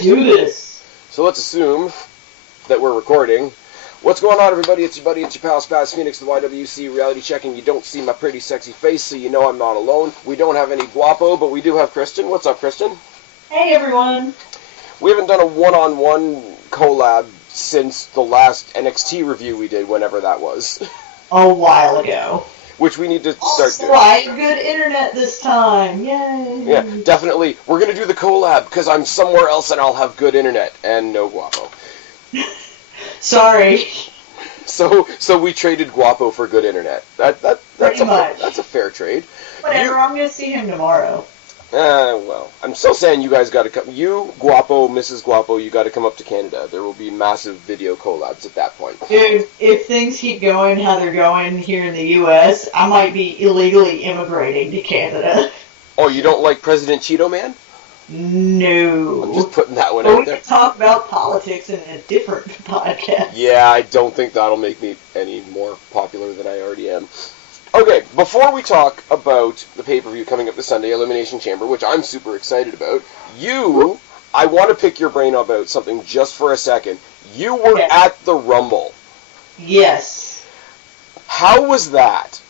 Do this. So let's assume that we're recording. What's going on, everybody? It's your buddy, it's your pal, Spaz Phoenix, the YWC reality checking. You don't see my pretty sexy face, so you know I'm not alone. We don't have any guapo, but we do have Kristen. What's up, Kristen? Hey, everyone. We haven't done a one-on-one collab since the last NXT review we did, whenever that was. A while ago. Which we need to start doing. Right, good internet this time. Yay. Yeah, definitely. We're going to do the collab, because I'm somewhere else and I'll have good internet, and no guapo. Sorry. So we traded guapo for good internet. That's a fair trade. Whatever, I'm going to see him tomorrow. Well, I'm still saying you guys got to come. You, Guapo, Mrs. Guapo, you got to come up to Canada. There will be massive video collabs at that point. Dude, if things keep going how they're going here in the U.S., I might be illegally immigrating to Canada. Oh, you don't like President Cheeto Man? No. I'm just putting that one But out we there. can talk about politics in a different podcast. Yeah, I don't think that'll make me any more popular than I already am. Okay, before we talk about the pay-per-view coming up this Sunday, Elimination Chamber, which I'm super excited about, I want to pick your brain about something just for a second. You were at the Rumble. Yes. How was that?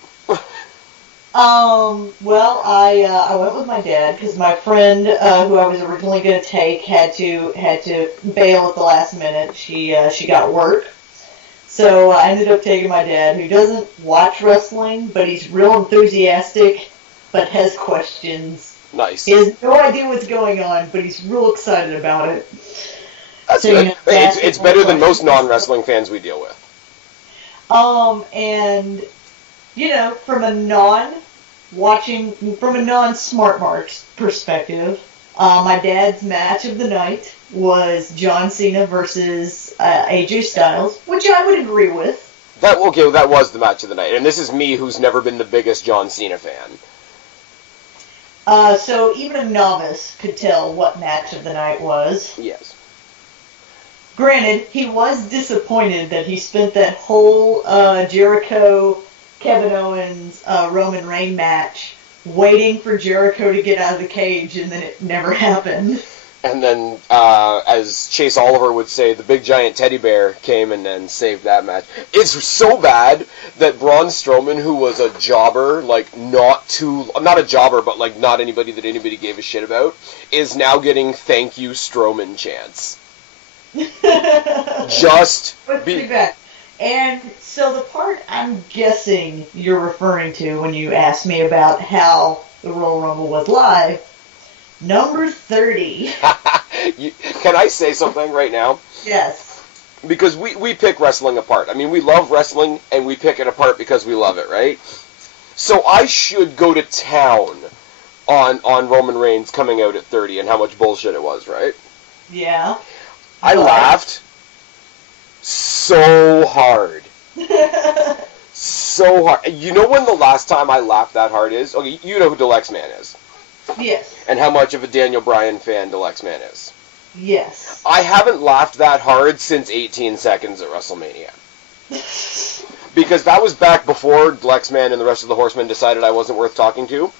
Well, I went with my dad because my friend who I was originally going to take had to bail at the last minute. She got work. So I ended up taking my dad, who doesn't watch wrestling, but he's real enthusiastic, but has questions. Nice. He has no idea what's going on, but he's real excited about it. That's so, good. You know, it's better than most non-wrestling fans we deal with. And, you know, from a non-Smart Marks perspective, my dad's match of the night was John Cena versus AJ Styles, which I would agree with. That was the match of the night, and this is me who's never been the biggest John Cena fan. So even a novice could tell what match of the night was. Yes. Granted, he was disappointed that he spent that whole Jericho, Kevin Owens, Roman Reigns match waiting for Jericho to get out of the cage, and then it never happened. And then, as Chase Oliver would say, the big giant teddy bear came and then saved that match. It's so bad that Braun Strowman, who was a jobber, like not a jobber, but like not anybody that anybody gave a shit about, is now getting thank you Strowman chants. Pretty bad. And so the part I'm guessing you're referring to when you asked me about how the Royal Rumble was live, number 30. Can I say something right now? Yes. Because we pick wrestling apart. I mean, we love wrestling, and we pick it apart because we love it, right? So I should go to town on Roman Reigns coming out at 30 and how much bullshit it was, right? Yeah. I laughed so hard. So hard. You know when the last time I laughed that hard is? Okay, you know who Deluxe Man is. Yes. And how much of a Daniel Bryan fan Deluxe Man is. Yes. I haven't laughed that hard since 18 seconds at WrestleMania. Because that was back before Deluxe Man and the rest of the Horsemen decided I wasn't worth talking to.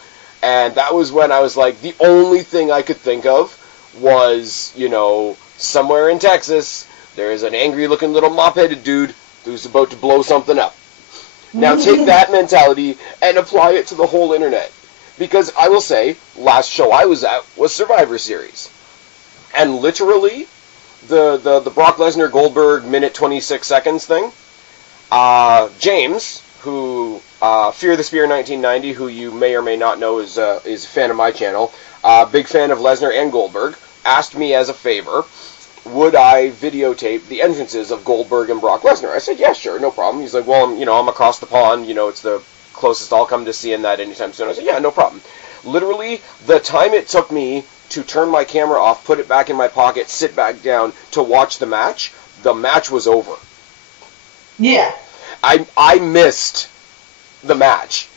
And that was when I was like, the only thing I could think of was, you know, somewhere in Texas, there is an angry-looking little mop-headed dude who's about to blow something up. Now take that mentality and apply it to the whole internet. Because I will say, last show I was at was Survivor Series. And literally, the Brock Lesnar Goldberg minute 26 seconds thing, James, who, Fear the Spear 1990, who you may or may not know is a fan of my channel, big fan of Lesnar and Goldberg, asked me as a favor, would I videotape the entrances of Goldberg and Brock Lesnar? I said, yeah, sure, no problem. He's like, well, I'm across the pond, it's the closest I'll come to seeing that anytime soon. I said, yeah, no problem. Literally, the time it took me to turn my camera off, put it back in my pocket, sit back down to watch the match was over. Yeah. I missed the match.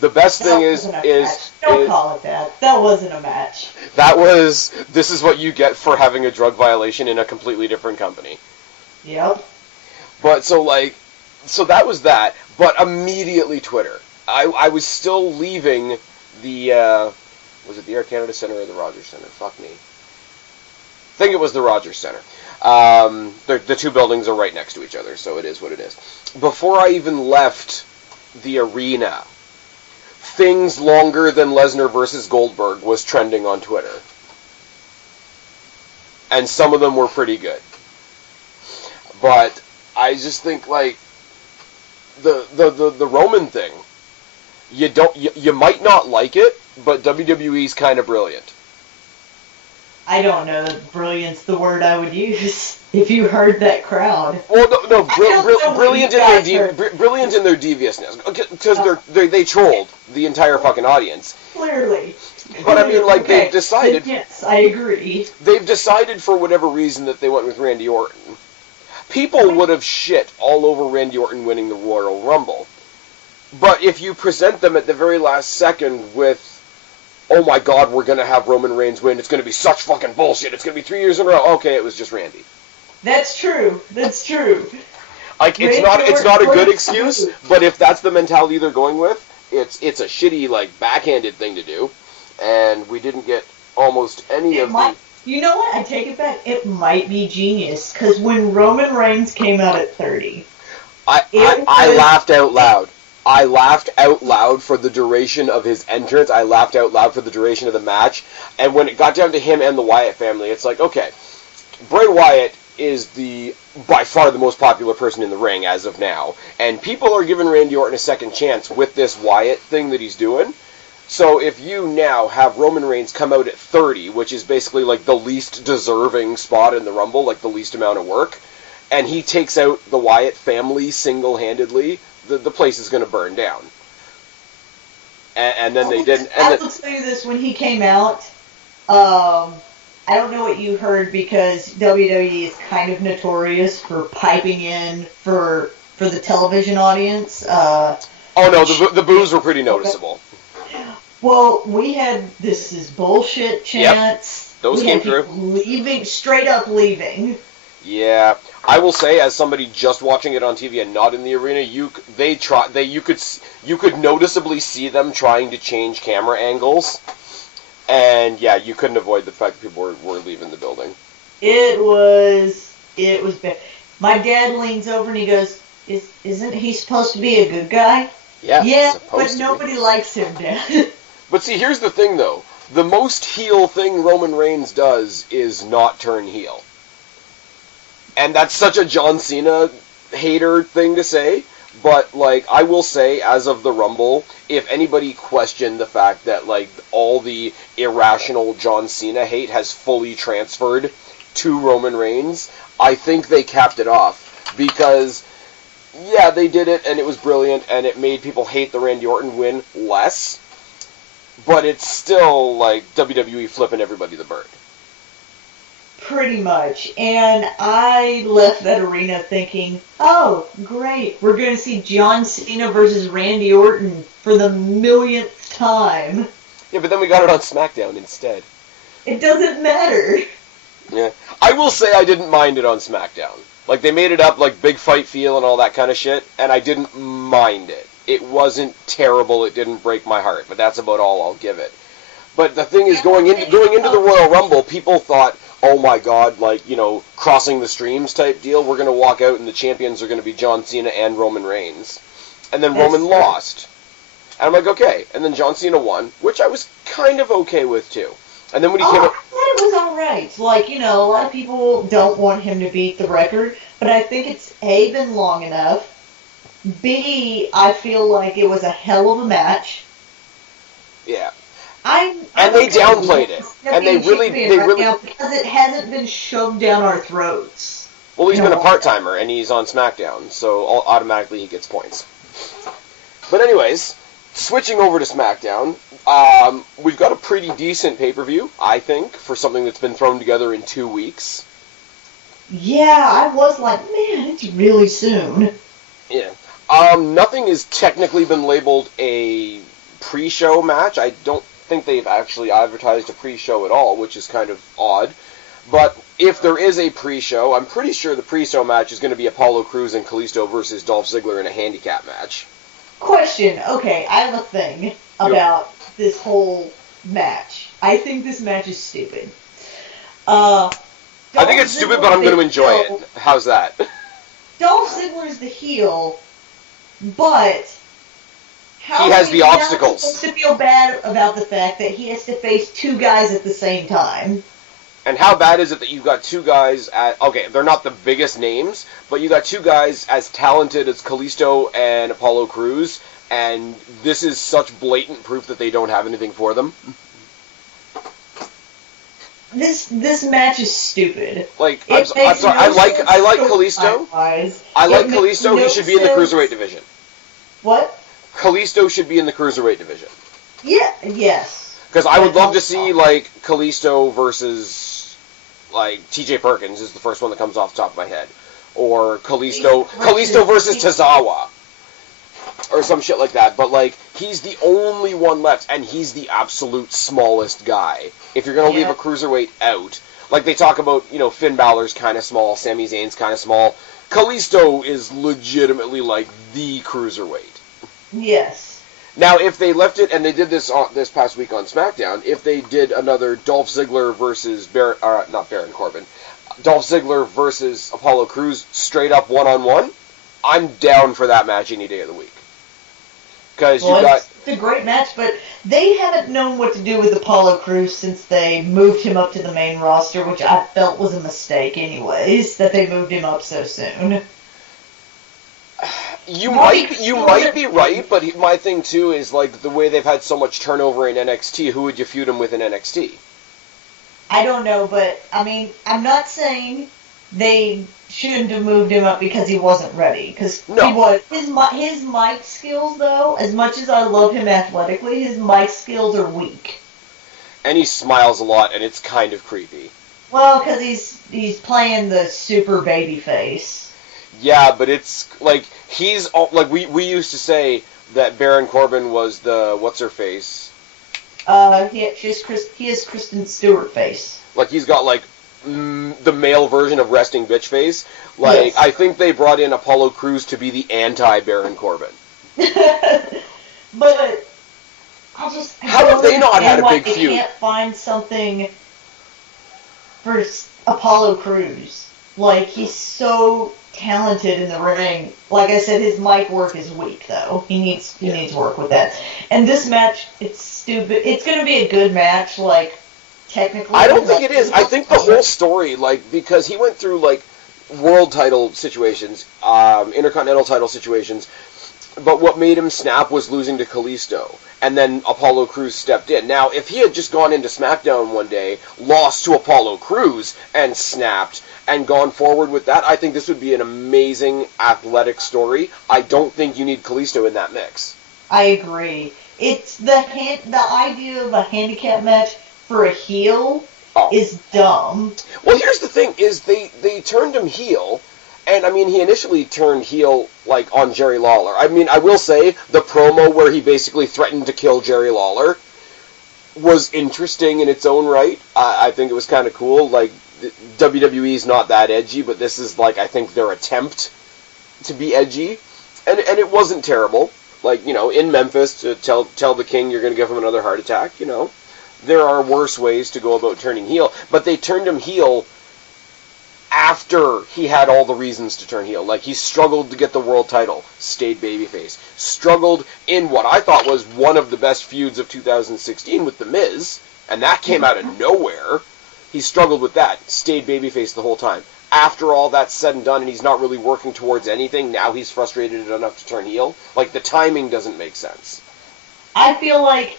The best thing is don't call it that. That wasn't a match. This is what you get for having a drug violation in a completely different company. Yep. But so that was that. But immediately Twitter. I was still leaving the was it the Air Canada Centre or the Rogers Centre? Fuck me. think it was the Rogers Center. The two buildings are right next to each other, so it is what it is. Before I even left the arena, things longer than Lesnar versus Goldberg was trending on Twitter. And some of them were pretty good. But I just think, like, the Roman thing, you might not like it, but WWE's kind of brilliant. I don't know that brilliant's the word I would use if you heard that crowd. Well, brilliant in their deviousness, because they trolled the entire fucking audience. Clearly. But I mean, like, they've decided. Yes, I agree. They've decided for whatever reason that they went with Randy Orton. People would have shit all over Randy Orton winning the Royal Rumble. But if you present them at the very last second with, oh my god, we're going to have Roman Reigns win, it's going to be such fucking bullshit, it's going to be 3 years in a row, okay, it was just Randy. That's true. That's true. Like, it's not a good excuse, but if that's the mentality they're going with, it's a shitty, like, backhanded thing to do, and we didn't get almost any of the... You know what? I take it back. It might be genius, because when Roman Reigns came out at 30... I laughed out loud. I laughed out loud for the duration of his entrance. I laughed out loud for the duration of the match. And when it got down to him and the Wyatt family, it's like, okay, Bray Wyatt is by far the most popular person in the ring as of now. And people are giving Randy Orton a second chance with this Wyatt thing that he's doing. So if you now have Roman Reigns come out at 30, which is basically like the least deserving spot in the Rumble, like the least amount of work, and he takes out the Wyatt family single-handedly, the place is going to burn down. And then they didn't... I will tell you this, when he came out, I don't know what you heard, because WWE is kind of notorious for piping in for the television audience. Oh no, the boos were pretty noticeable. Well, we had "this is bullshit" chants. Yep. Those came through. Straight up leaving. Yeah, I will say, as somebody just watching it on TV and not in the arena, you could noticeably see them trying to change camera angles, and yeah, you couldn't avoid the fact that people were leaving the building. It was bad. My dad leans over and he goes, "Isn't he supposed to be a good guy?" Yeah, but nobody likes him, Dad. But see, here's the thing, though. The most heel thing Roman Reigns does is not turn heel. And that's such a John Cena hater thing to say, but, like, I will say, as of the Rumble, if anybody questioned the fact that, like, all the irrational John Cena hate has fully transferred to Roman Reigns, I think they capped it off. Because, yeah, they did it, and it was brilliant, and it made people hate the Randy Orton win less, but it's still, like, WWE flipping everybody the bird. Pretty much. And I left that arena thinking, oh, great, we're going to see John Cena versus Randy Orton for the millionth time. Yeah, but then we got it on SmackDown instead. It doesn't matter. Yeah. I will say I didn't mind it on SmackDown. Like, they made it up, like, big fight feel and all that kind of shit, and I didn't mind it. It wasn't terrible, it didn't break my heart, but that's about all I'll give it. But the thing is, going into the Royal Rumble, people thought, oh my god, like, you know, crossing the streams type deal, we're going to walk out and the champions are going to be John Cena and Roman Reigns. And then Roman lost. And I'm like, okay. And then John Cena won, which I was kind of okay with, too. And then when he came out... I thought it was alright. Like, you know, a lot of people don't want him to beat the record, but I think it's, A, been long enough. B, I feel like it was a hell of a match. Yeah. And they downplayed it. And they really now because it hasn't been shoved down our throats. Well, he's been a part-timer, and he's on SmackDown, so automatically he gets points. But anyways, switching over to SmackDown, we've got a pretty decent pay-per-view, I think, for something that's been thrown together in 2 weeks. Yeah, I was like, man, it's really soon. Yeah. Nothing has technically been labeled a pre-show match. I don't think they've actually advertised a pre-show at all, which is kind of odd. But if there is a pre-show, I'm pretty sure the pre-show match is going to be Apollo Crews and Kalisto versus Dolph Ziggler in a handicap match. Question. Okay, I have a thing about this whole match. I think this match is stupid. I think it's stupid, but I'm going to enjoy it. How's that? Dolph Ziggler's the heel, but how he has are the we not obstacles. supposed to feel bad about the fact that he has to face two guys at the same time? And how bad is it that you've got two guys okay, they're not the biggest names, but you got two guys as talented as Kalisto and Apollo Crews, and this is such blatant proof that they don't have anything for them. This match is stupid. Like, I'm sorry, I like Kalisto. I like Kalisto. He should be in the Cruiserweight division. What? Kalisto should be in the Cruiserweight division. Yeah, yes. Because I would love to see, like, Kalisto versus, like, TJ Perkins is the first one that comes off the top of my head. Or Kalisto versus Tozawa. Or some shit like that. But, like, he's the only one left, and he's the absolute smallest guy. If you're going to leave a Cruiserweight out, like they talk about, you know, Finn Balor's kind of small, Sami Zayn's kind of small. Kalisto is legitimately, like, the Cruiserweight. Yes. Now, if they left it, and they did this this past week on SmackDown, if they did another Dolph Ziggler versus not Baron Corbin, Dolph Ziggler versus Apollo Crews straight up one-on-one, I'm down for that match any day of the week. Because it's a great match, but they haven't known what to do with Apollo Crews since they moved him up to the main roster, which I felt was a mistake anyways, that they moved him up so soon. You might be right, but my thing too is like the way they've had so much turnover in NXT. Who would you feud him with in NXT? I don't know, but I mean, I'm not saying they shouldn't have moved him up because he wasn't ready. Because he was. His mic skills, though, as much as I love him athletically, his mic skills are weak. And he smiles a lot, and it's kind of creepy. Well, because he's playing the super baby face. Yeah, but it's like he's like we used to say that Baron Corbin was the what's her face. He has Kristen Stewart face. Like he's got like the male version of resting bitch face. Like yes. I think they brought in Apollo Crews to be the anti Baron Corbin. But how have they not had a big feud? They can't find something for Apollo Crews. Like he's so talented in the ring. Like I said, his mic work is weak though. He needs work with that. And this match, it's stupid. It's going to be a good match, like technically. I don't think it is. I think the whole story, like because he went through like world title situations, intercontinental title situations, but what made him snap was losing to Kalisto. And then Apollo Crews stepped in. Now, if he had just gone into SmackDown one day, lost to Apollo Crews, and snapped, and gone forward with that, I think this would be an amazing athletic story. I don't think you need Kalisto in that mix. I agree. It's the idea of a handicap match for a heel is dumb. Well, here's the thing, is they turned him heel, and, I mean, he initially turned heel, like, on Jerry Lawler. I mean, I will say, the promo where he basically threatened to kill Jerry Lawler was interesting in its own right. I think it was kind of cool. Like, WWE's not that edgy, but this is, like, I think their attempt to be edgy. And it wasn't terrible. Like, you know, in Memphis, to tell the king you're going to give him another heart attack, you know. There are worse ways to go about turning heel. But they turned him heel after he had all the reasons to turn heel. Like, he struggled to get the world title, stayed babyface. Struggled in what I thought was one of the best feuds of 2016 with The Miz, and that came out of nowhere. He struggled with that, stayed babyface the whole time. After all that's said and done, and he's not really working towards anything, now he's frustrated enough to turn heel. Like, the timing doesn't make sense. I feel like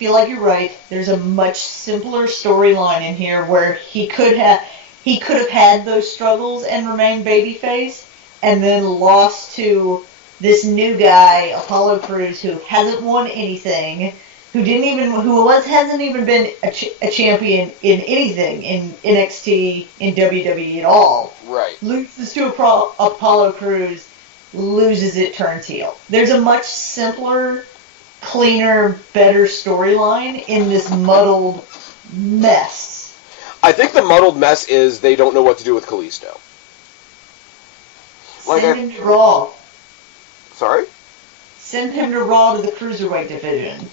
you're right. There's a much simpler storyline in here where he could have had those struggles and remained babyface, and then lost to this new guy, Apollo Crews, who hasn't won anything, hasn't even been a champion in anything in NXT, in WWE at all. Right. Loses to Apollo Crews, loses it, turns heel. There's a much simpler, cleaner, better storyline in this muddled mess. I think the muddled mess is they don't know what to do with Kalisto. Send him to Raw. Sorry? Send him to Raw to the Cruiserweight division.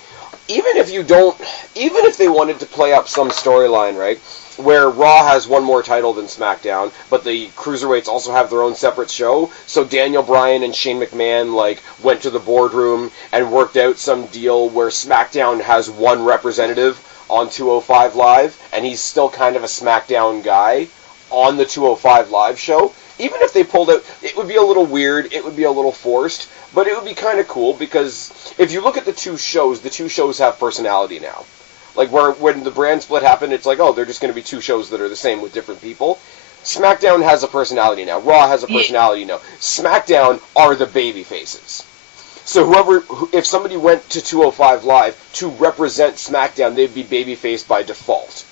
even if they wanted to play up some storyline, right, where Raw has one more title than SmackDown, but the Cruiserweights also have their own separate show, so Daniel Bryan and Shane McMahon, like, went to the boardroom and worked out some deal where SmackDown has one representative on 205 Live, and he's still kind of a SmackDown guy on the 205 Live show. Even if they pulled out, it would be a little weird, it would be a little forced, but it would be kind of cool, because if you look at the two shows have personality now. Like, when the brand split happened, it's like, oh, they're just going to be two shows that are the same with different people. SmackDown has a personality now. Raw has a personality now. SmackDown are the baby faces. So if somebody went to 205 Live to represent SmackDown, they'd be babyface by default.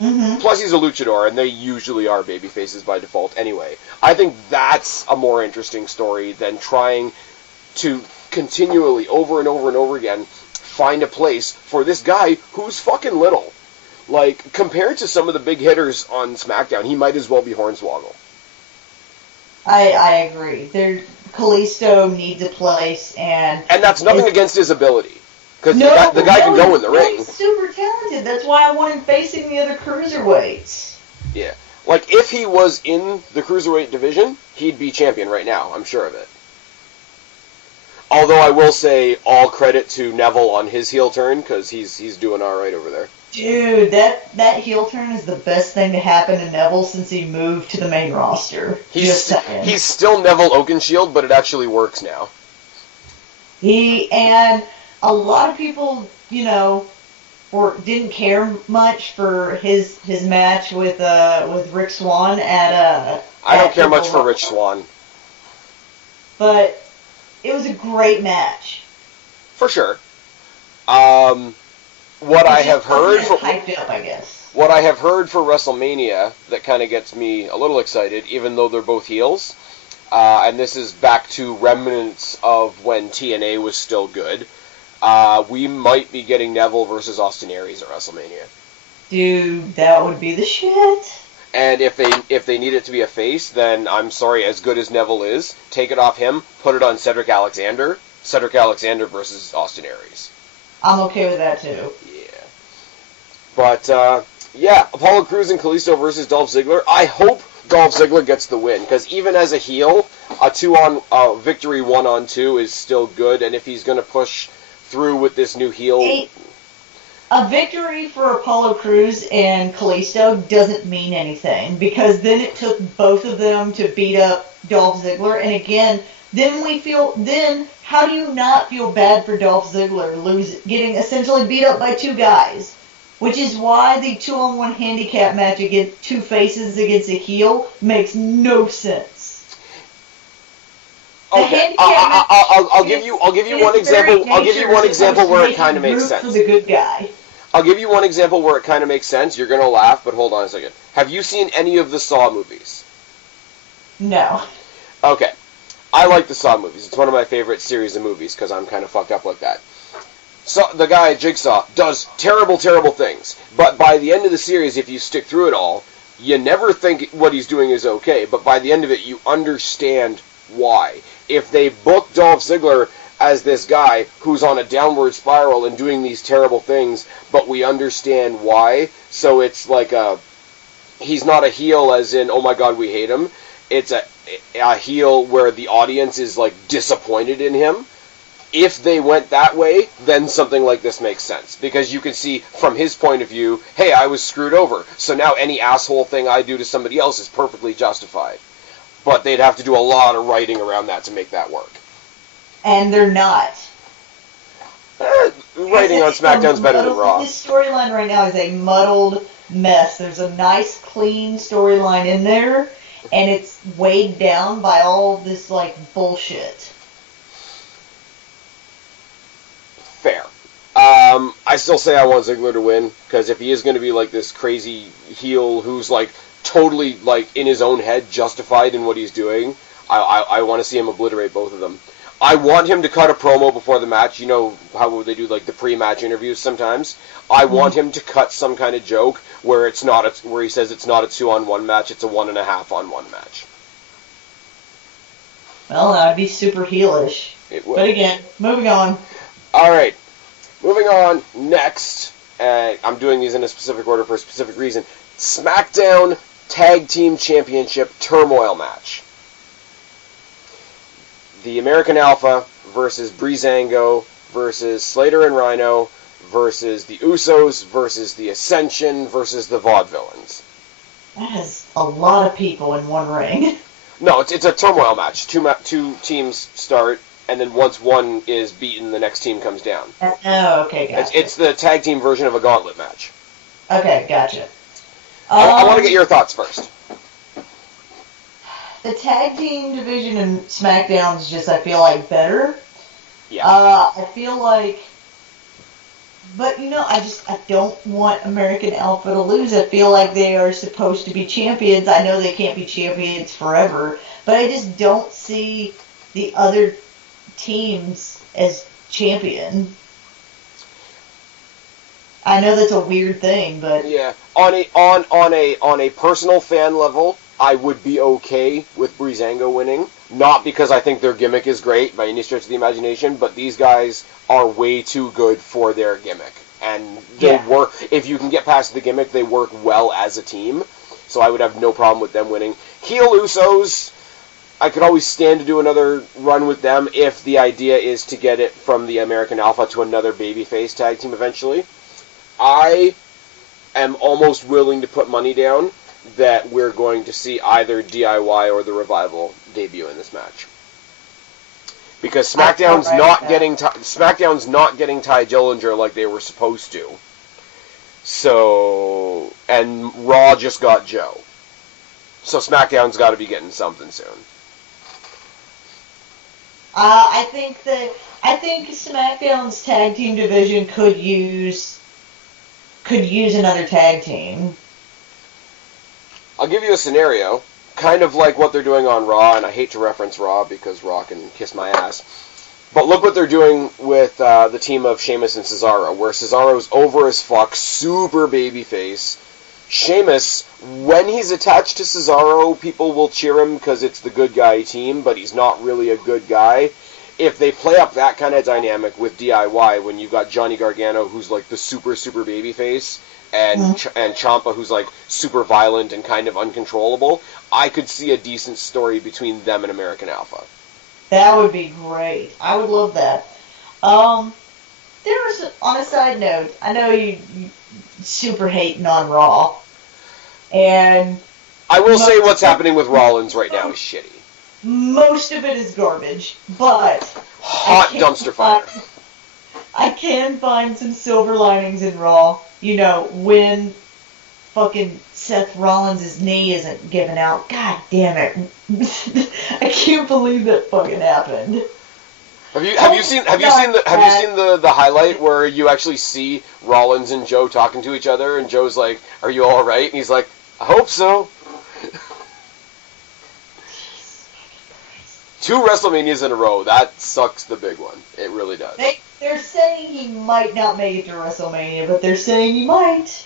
Mm-hmm. Plus, he's a luchador, and they usually are babyfaces by default anyway. I think that's a more interesting story than trying to continually, over and over and over again, find a place for this guy who's fucking little. Like, compared to some of the big hitters on SmackDown, he might as well be Hornswoggle. I agree. Kalisto needs a place, and that's nothing against his ability. Because the guy can go in the ring. He's super talented. That's why I want him facing the other cruiserweights. Yeah. Like, if he was in the cruiserweight division, he'd be champion right now. I'm sure of it. Although I will say all credit to Neville on his heel turn, because he's doing all right over there. Dude, that heel turn is the best thing to happen to Neville since he moved to the main roster. He's still Neville Oakenshield, but it actually works now. And a lot of people, didn't care much for his match with Rick Swann at I don't care much for Rich Swann. But it was a great match. For sure. What I have heard hyped up, I guess. What I have heard for WrestleMania that kind of gets me a little excited, even though they're both heels, and this is back to remnants of when TNA was still good. We might be getting Neville versus Austin Aries at WrestleMania. Dude, that would be the shit. And if they need it to be a face, then I'm sorry, as good as Neville is, take it off him, put it on Cedric Alexander. Cedric Alexander versus Austin Aries. I'm okay with that too. Yeah. But, Apollo Crews and Kalisto versus Dolph Ziggler. I hope Dolph Ziggler gets the win, because even as a heel, a victory 1-on-2 is still good, and if he's going to push through with this new heel... A victory for Apollo Crews and Kalisto doesn't mean anything, because then it took both of them to beat up Dolph Ziggler, and again, then how do you not feel bad for Dolph Ziggler getting essentially beat up by two guys? Which is why the 2-on-1 handicap match against two faces against a heel makes no sense. Okay, I'll give you one example. I'll give you one example where it kind of makes sense. For the good guy. I'll give you one example where it kind of makes sense. You're gonna laugh, but hold on a second. Have you seen any of the Saw movies? No. Okay, I like the Saw movies. It's one of my favorite series of movies because I'm kind of fucked up like that. So the guy Jigsaw does terrible, terrible things, but by the end of the series, if you stick through it all, you never think what he's doing is okay. But by the end of it, you understand why. If they book Dolph Ziggler as this guy who's on a downward spiral and doing these terrible things, but we understand why, so it's like he's not a heel as in, oh my god, we hate him. It's a heel where the audience is like disappointed in him. If they went that way, then something like this makes sense. Because you can see from his point of view, hey, I was screwed over, so now any asshole thing I do to somebody else is perfectly justified. But they'd have to do a lot of writing around that to make that work. And they're not. Writing on SmackDown's better than Raw. This storyline right now is a muddled mess. There's a nice, clean storyline in there, and it's weighed down by all this, bullshit. Fair. I still say I want Ziggler to win, because if he is going to be this crazy heel who's totally in his own head justified in what he's doing, I want to see him obliterate both of them. I want him to cut a promo before the match. You know how they do the pre-match interviews sometimes? I want him to cut some kind of joke where where he says it's not a 2-on-1 match, it's a 1.5-on-1 match. Well, that would be super heelish. It would. But again, moving on. Alright. Moving on, next, I'm doing these in a specific order for a specific reason. SmackDown Tag Team Championship Turmoil match. The American Alpha versus Breezango versus Slater and Rhino versus the Usos versus the Ascension versus the Vaudevillains. That is a lot of people in one ring. No, it's a turmoil match. Two teams start, and then once one is beaten, the next team comes down. Oh, okay, gotcha. It's the tag team version of a gauntlet match. Okay, gotcha. I want to get your thoughts first. The tag team division in SmackDown is just, I feel like, better. Yeah. I feel like... But, I don't want American Alpha to lose. I feel like they are supposed to be champions. I know they can't be champions forever, but I just don't see the other teams as champion. I know that's a weird thing, but... Yeah. On a personal fan level, I would be okay with Breezango winning. Not because I think their gimmick is great by any stretch of the imagination, but these guys are way too good for their gimmick. And they work, if you can get past the gimmick, they work well as a team. So I would have no problem with them winning. Heel Usos, I could always stand to do another run with them if the idea is to get it from the American Alpha to another babyface tag team eventually. I am almost willing to put money down that we're going to see either DIY or the Revival debut in this match, because SmackDown's not getting Ty Dillinger like they were supposed to. So, and Raw just got Joe, so SmackDown's got to be getting something soon. I think SmackDown's tag team division could use another tag team. I'll give you a scenario, kind of like what they're doing on Raw, and I hate to reference Raw because Raw can kiss my ass. But look what they're doing with the team of Sheamus and Cesaro, where Cesaro's over as fuck, super babyface. Sheamus, when he's attached to Cesaro, people will cheer him because it's the good guy team, but he's not really a good guy. If they play up that kind of dynamic with DIY, when you've got Johnny Gargano, who's like the super babyface, and Ciampa, who's like super violent and kind of uncontrollable, I could see a decent story between them and American Alpha. That would be great. I would love that. There's, on a side note, I know you super hating on Raw, and I will say what's happening with Rollins right now is shitty. Most of it is garbage, but hot dumpster fire. I can find some silver linings in Raw. When fucking Seth Rollins' knee isn't giving out. God damn it. I can't believe that fucking happened. Have you seen the highlight where you actually see Rollins and Joe talking to each other, and Joe's like, "Are you all right?" And he's like, "I hope so." 2 WrestleManias in a row. That sucks the big one. It really does. They're saying he might not make it to WrestleMania, but they're saying he might.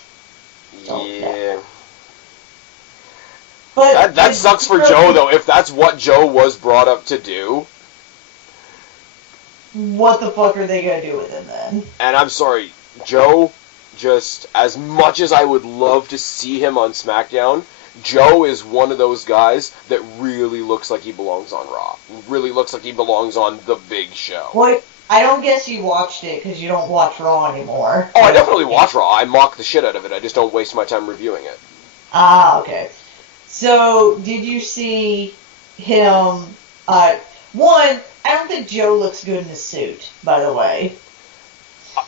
Yeah. But that sucks for Joe, though. If that's what Joe was brought up to do. What the fuck are they going to do with him then? And I'm sorry, Joe, just as much as I would love to see him on SmackDown, Joe is one of those guys that really looks like he belongs on Raw. Really looks like he belongs on the big show. What? I don't guess you watched it because you don't watch Raw anymore. Oh, I definitely watch Raw. I mock the shit out of it. I just don't waste my time reviewing it. Ah, okay. So, did you see him... one, I don't think Joe looks good in a suit, by the way.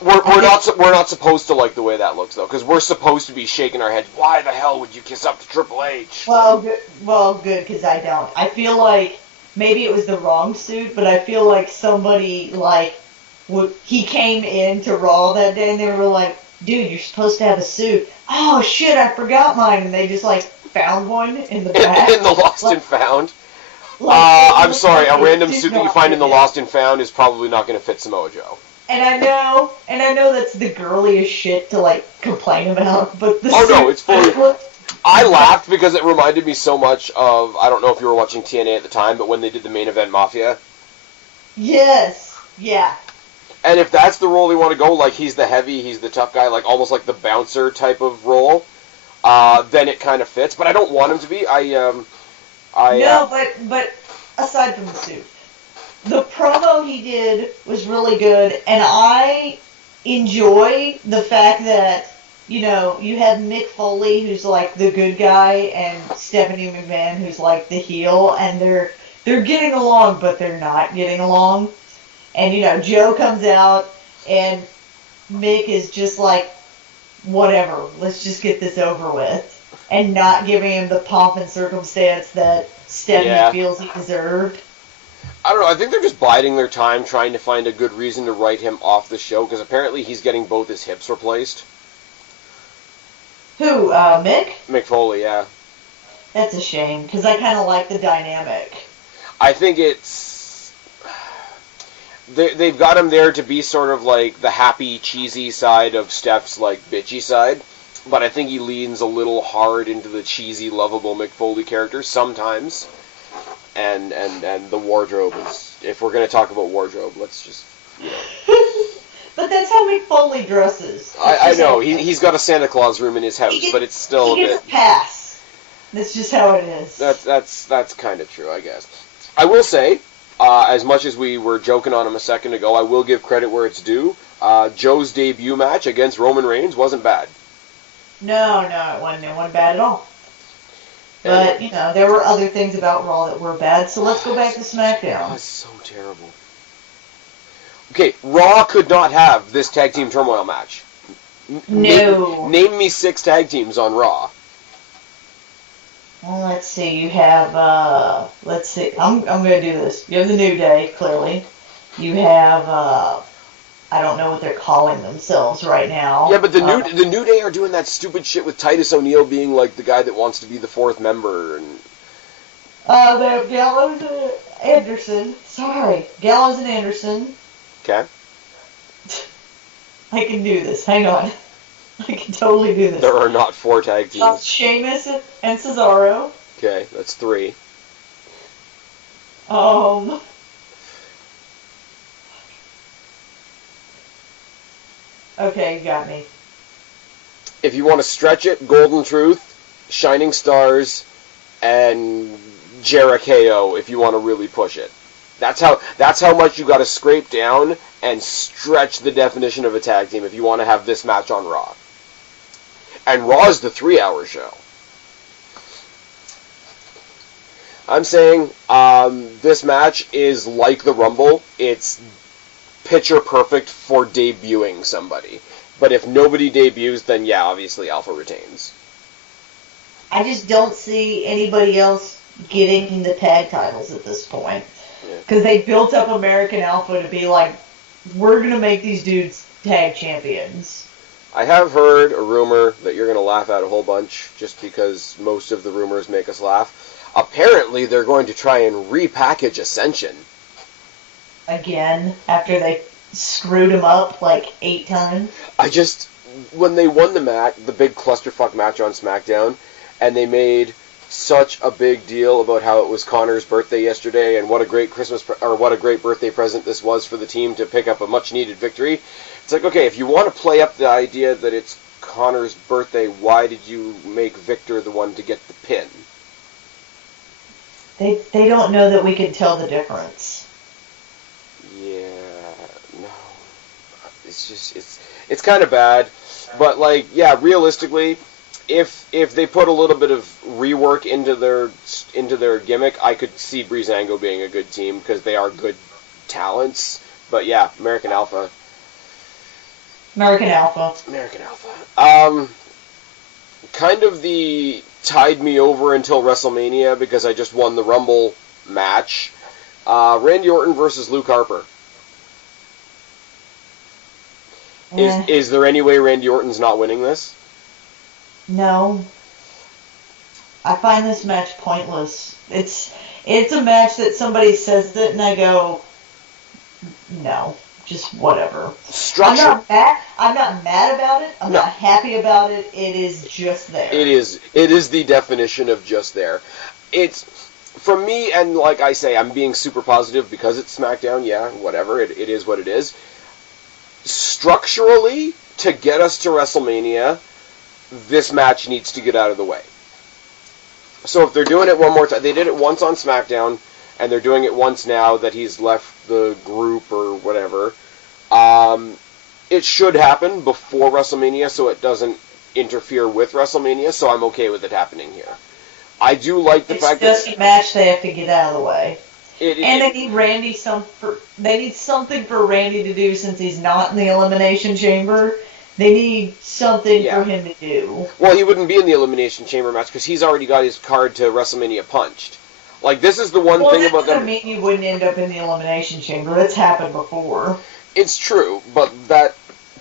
We're not supposed to like the way that looks, though, because we're supposed to be shaking our heads. Why the hell would you kiss up to Triple H? Well, good, because I don't. I feel like maybe it was the wrong suit, but I feel like somebody, he came into Raw that day, and they were like, dude, you're supposed to have a suit. Oh, shit, I forgot mine, and they just, found one in the back. In the Lost and Found? I'm sorry, a random suit that you find in the Lost and Found is probably not going to fit Samoa Joe. And I know that's the girliest shit to, complain about, but the no, it's fully... I laughed because it reminded me so much of, I don't know if you were watching TNA at the time, but when they did the Main Event Mafia. Yes, yeah. And if that's the role they want to go, like he's the heavy, he's the tough guy, like almost like the bouncer type of role, then it kind of fits. But I don't want him to be. But aside from the suit, the promo he did was really good, and I enjoy the fact that, you know, you have Mick Foley, who's like the good guy, and Stephanie McMahon, who's like the heel, and they're getting along, but they're not getting along. And, you know, Joe comes out, and Mick is just like, whatever, let's just get this over with. And not giving him the pomp and circumstance that Stephanie feels he deserved. I don't know, I think they're just biding their time trying to find a good reason to write him off the show, because apparently he's getting both his hips replaced. Who, Mick? Mick Foley, yeah. That's a shame, because I kind of like the dynamic. I think they've got him there to be sort of like the happy, cheesy side of Steph's like bitchy side, but I think he leans a little hard into the cheesy, lovable Mick Foley character sometimes. And the wardrobe is, if we're going to talk about wardrobe, let's just, you know. But that's how Mick Foley dresses. I know, he's got a Santa Claus room in his house, but it's still a bit... He gets a pass. That's just how it is. That's kind of true, I guess. I will say, as much as we were joking on him a second ago, I will give credit where it's due. Joe's debut match against Roman Reigns wasn't bad. No, it wasn't bad at all. But, you know, there were other things about Raw that were bad, so let's go back to SmackDown. That was so terrible. Okay, Raw could not have this Tag Team Turmoil match. No. Name me 6 tag teams on Raw. Well, let's see. You have, let's see. I'm going to do this. You have the New Day, clearly. You have, I don't know what they're calling themselves right now. Yeah, but the New Day are doing that stupid shit with Titus O'Neil being like the guy that wants to be the 4th member. And they have Gallows and Anderson. Sorry. Gallows and Anderson. Okay. I can do this. Hang on. I can totally do this. There are not 4 tag teams. Sheamus and Cesaro. Okay, that's 3. Okay, you got me. If you want to stretch it, Golden Truth, Shining Stars, and Jericho if you want to really push it. That's how much you got to scrape down and stretch the definition of a tag team if you want to have this match on Raw. And Raw is the 3-hour show. I'm saying this match is like the Rumble. It's picture perfect for debuting somebody. But if nobody debuts, then yeah, obviously Alpha retains. I just don't see anybody else getting the tag titles at this point. Because they built up American Alpha to be like, we're going to make these dudes tag champions. I have heard a rumor that you're going to laugh at a whole bunch, just because most of the rumors make us laugh. Apparently, they're going to try and repackage Ascension. Again, after they screwed him up like 8 times. When they won the big clusterfuck match on SmackDown, and they made such a big deal about how it was Connor's birthday yesterday, and what a great what a great birthday present this was for the team to pick up a much-needed victory. It's like, okay, if you want to play up the idea that it's Connor's birthday, why did you make Victor the one to get the pin? They don't know that we can tell the difference. Yeah, no. It's kind of bad, but like, yeah, realistically, if they put a little bit of rework into their gimmick, I could see Breezango being a good team because they are good talents. But yeah, American Alpha. Kind of the tied me over until WrestleMania because I just won the Rumble match. Randy Orton versus Luke Harper. Is there any way Randy Orton's not winning this? No. I find this match pointless. It's a match that somebody says it and I go, no, just whatever. Structure. I'm not mad about it. I'm not happy about it. It is just there. It is the definition of just there. It's, for me, and like I say, I'm being super positive because it's SmackDown, yeah, whatever, it is what it is. structurally, to get us to WrestleMania, this match needs to get out of the way. So if they're doing it one more time, they did it once on SmackDown, and they're doing it once now that he's left the group or whatever. It should happen before WrestleMania so it doesn't interfere with WrestleMania, so I'm okay with it happening here. I do like the fact that... It's just a match they have to get out of the way. They need Randy they need something for Randy to do since he's not in the Elimination Chamber. They need something for him to do. Well, he wouldn't be in the Elimination Chamber match because he's already got his card to WrestleMania punched. Like, this is the one thing about them... Well, that doesn't mean you wouldn't end up in the Elimination Chamber. That's happened before. It's true, but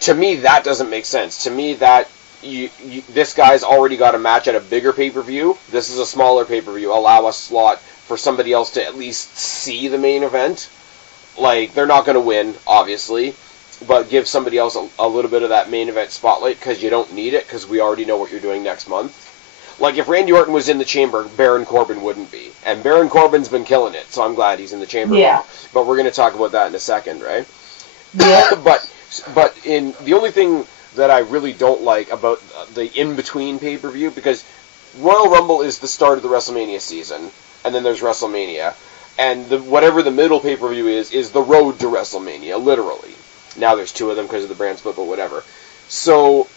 to me, that doesn't make sense. To me, this guy's already got a match at a bigger pay-per-view. This is a smaller pay-per-view. Allow a slot for somebody else to at least see the main event. Like, they're not going to win, obviously, but give somebody else a little bit of that main event spotlight because you don't need it because we already know what you're doing next month. Like, if Randy Orton was in the chamber, Baron Corbin wouldn't be. And Baron Corbin's been killing it, so I'm glad he's in the chamber. Yeah. But we're going to talk about that in a second, right? Yeah. But in the only thing that I really don't like about the in-between pay-per-view, because Royal Rumble is the start of the WrestleMania season, and then there's WrestleMania, and whatever the middle pay-per-view is the road to WrestleMania, literally. Now there's two of them because of the brand split, but whatever. So,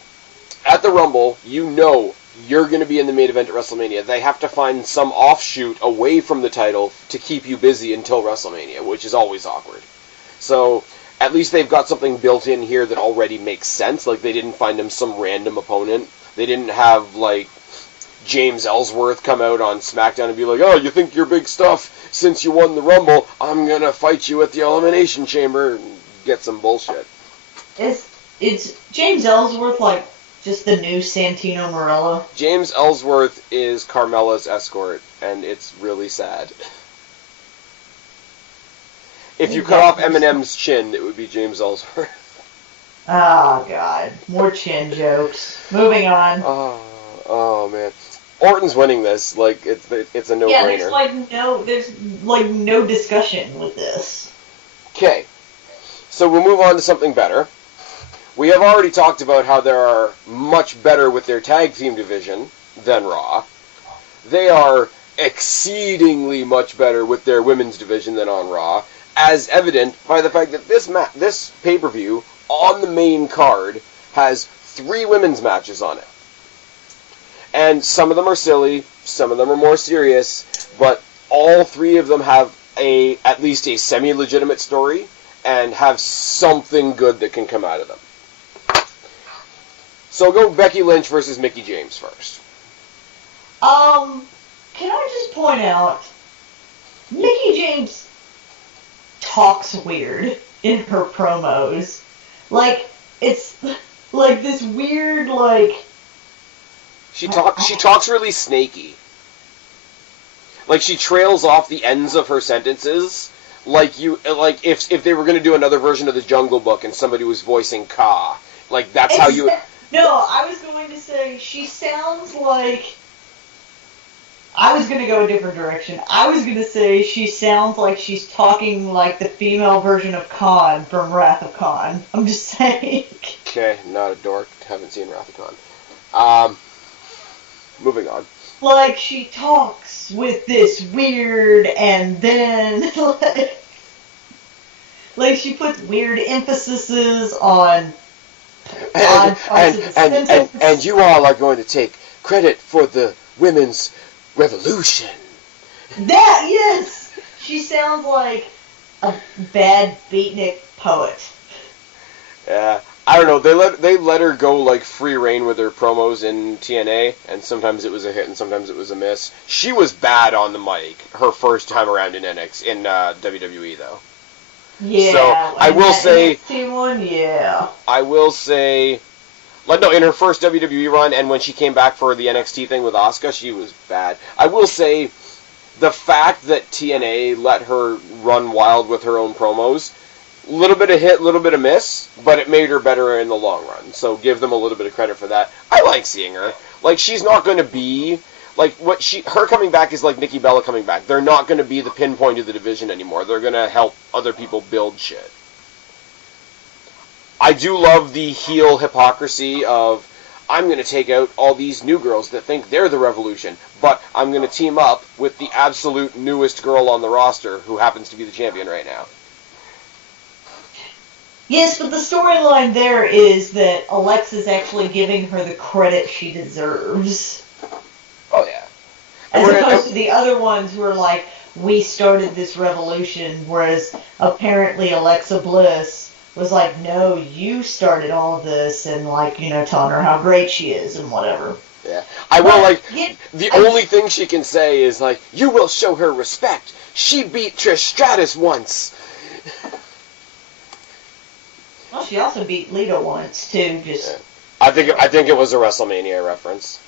at the Rumble, you know you're going to be in the main event at WrestleMania. They have to find some offshoot away from the title to keep you busy until WrestleMania, which is always awkward. So, at least they've got something built in here that already makes sense. Like, they didn't find him some random opponent. They didn't have, like, James Ellsworth come out on SmackDown and be like, oh, you think you're big stuff since you won the Rumble. I'm going to fight you at the Elimination Chamber and get some bullshit. Is James Ellsworth, like, just the new Santino Marella? James Ellsworth is Carmella's escort, and it's really sad. If you cut off Eminem's chin, it would be James Ellsworth. Oh, God. More chin jokes. Moving on. Oh, man. Orton's winning this. Like, it's a no-brainer. Yeah, there's no discussion with this. Okay. So we'll move on to something better. We have already talked about how they are much better with their tag team division than Raw. They are exceedingly much better with their women's division than on Raw, as evident by the fact that this pay-per-view on the main card has 3 women's matches on it. And some of them are silly, some of them are more serious, but all 3 of them have at least a semi-legitimate story and have something good that can come out of them. So we'll go Becky Lynch versus Mickie James first. Can I just point out, Mickie James talks weird in her promos. Like, it's like this weird, like... She talks really snaky. Like, she trails off the ends of her sentences. Like if they were going to do another version of the Jungle Book and somebody was voicing Ka. Like, that's how you... No, I was going to say, she sounds like... I was going to go a different direction. I was going to say she sounds like she's talking like the female version of Khan from Wrath of Khan. I'm just saying. Okay, not a dork. Haven't seen Wrath of Khan. Moving on. Like, she talks with this weird, and then, like she puts weird emphases on and you all are going to take credit for the women's revolution. That, yes! She sounds like a bad beatnik poet. Yeah, I don't know. They let her go like free reign with her promos in TNA, and sometimes it was a hit and sometimes it was a miss. She was bad on the mic her first time around in WWE though. Yeah. So I will say NXT one, yeah. I will say, like, no, in her first WWE run and when she came back for the NXT thing with Asuka, she was bad. I will say the fact that TNA let her run wild with her own promos, a little bit of hit, a little bit of miss, but it made her better in the long run. So give them a little bit of credit for that. I like seeing her. Like, she's not going to be... Like, her coming back is like Nikki Bella coming back. They're not going to be the pinpoint of the division anymore. They're going to help other people build shit. I do love the heel hypocrisy of, I'm going to take out all these new girls that think they're the Revolution, but I'm going to team up with the absolute newest girl on the roster who happens to be the champion right now. Yes, but the storyline there is that Alexa's actually giving her the credit she deserves. Oh, yeah. As opposed to the other ones who are like, we started this revolution, whereas apparently Alexa Bliss was like, no, you started all of this, and like, telling her how great she is and whatever. Yeah. The only thing she can say is like, you will show her respect. She beat Trish Stratus once. Well, she also beat Lita once too. Just. Yeah. I think it was a WrestleMania reference.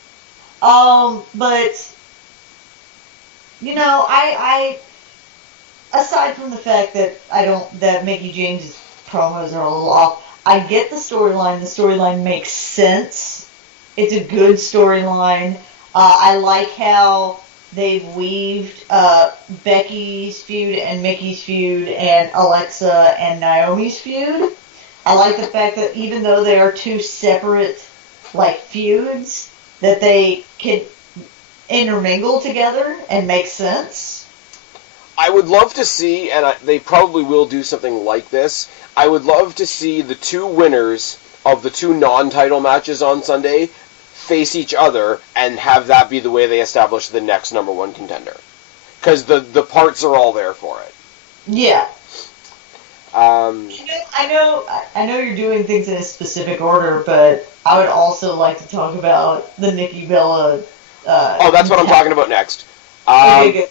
But I aside from the fact that that Mickie James' promos are a little off, I get the storyline. The storyline makes sense. It's a good storyline. I like how they've weaved Becky's feud and Mickey's feud and Alexa and Naomi's feud. I like the fact that even though they are two separate feuds, that they can intermingle together and make sense. I would love to see, and they probably will do something like this, I would love to see the two winners of the two non-title matches on Sunday face each other and have that be the way they establish the next number one contender. Because the parts are all there for it. Yeah. I know you're doing things in a specific order, but I would also like to talk about the Nikki Bella. That's what I'm talking about next. Okay, good.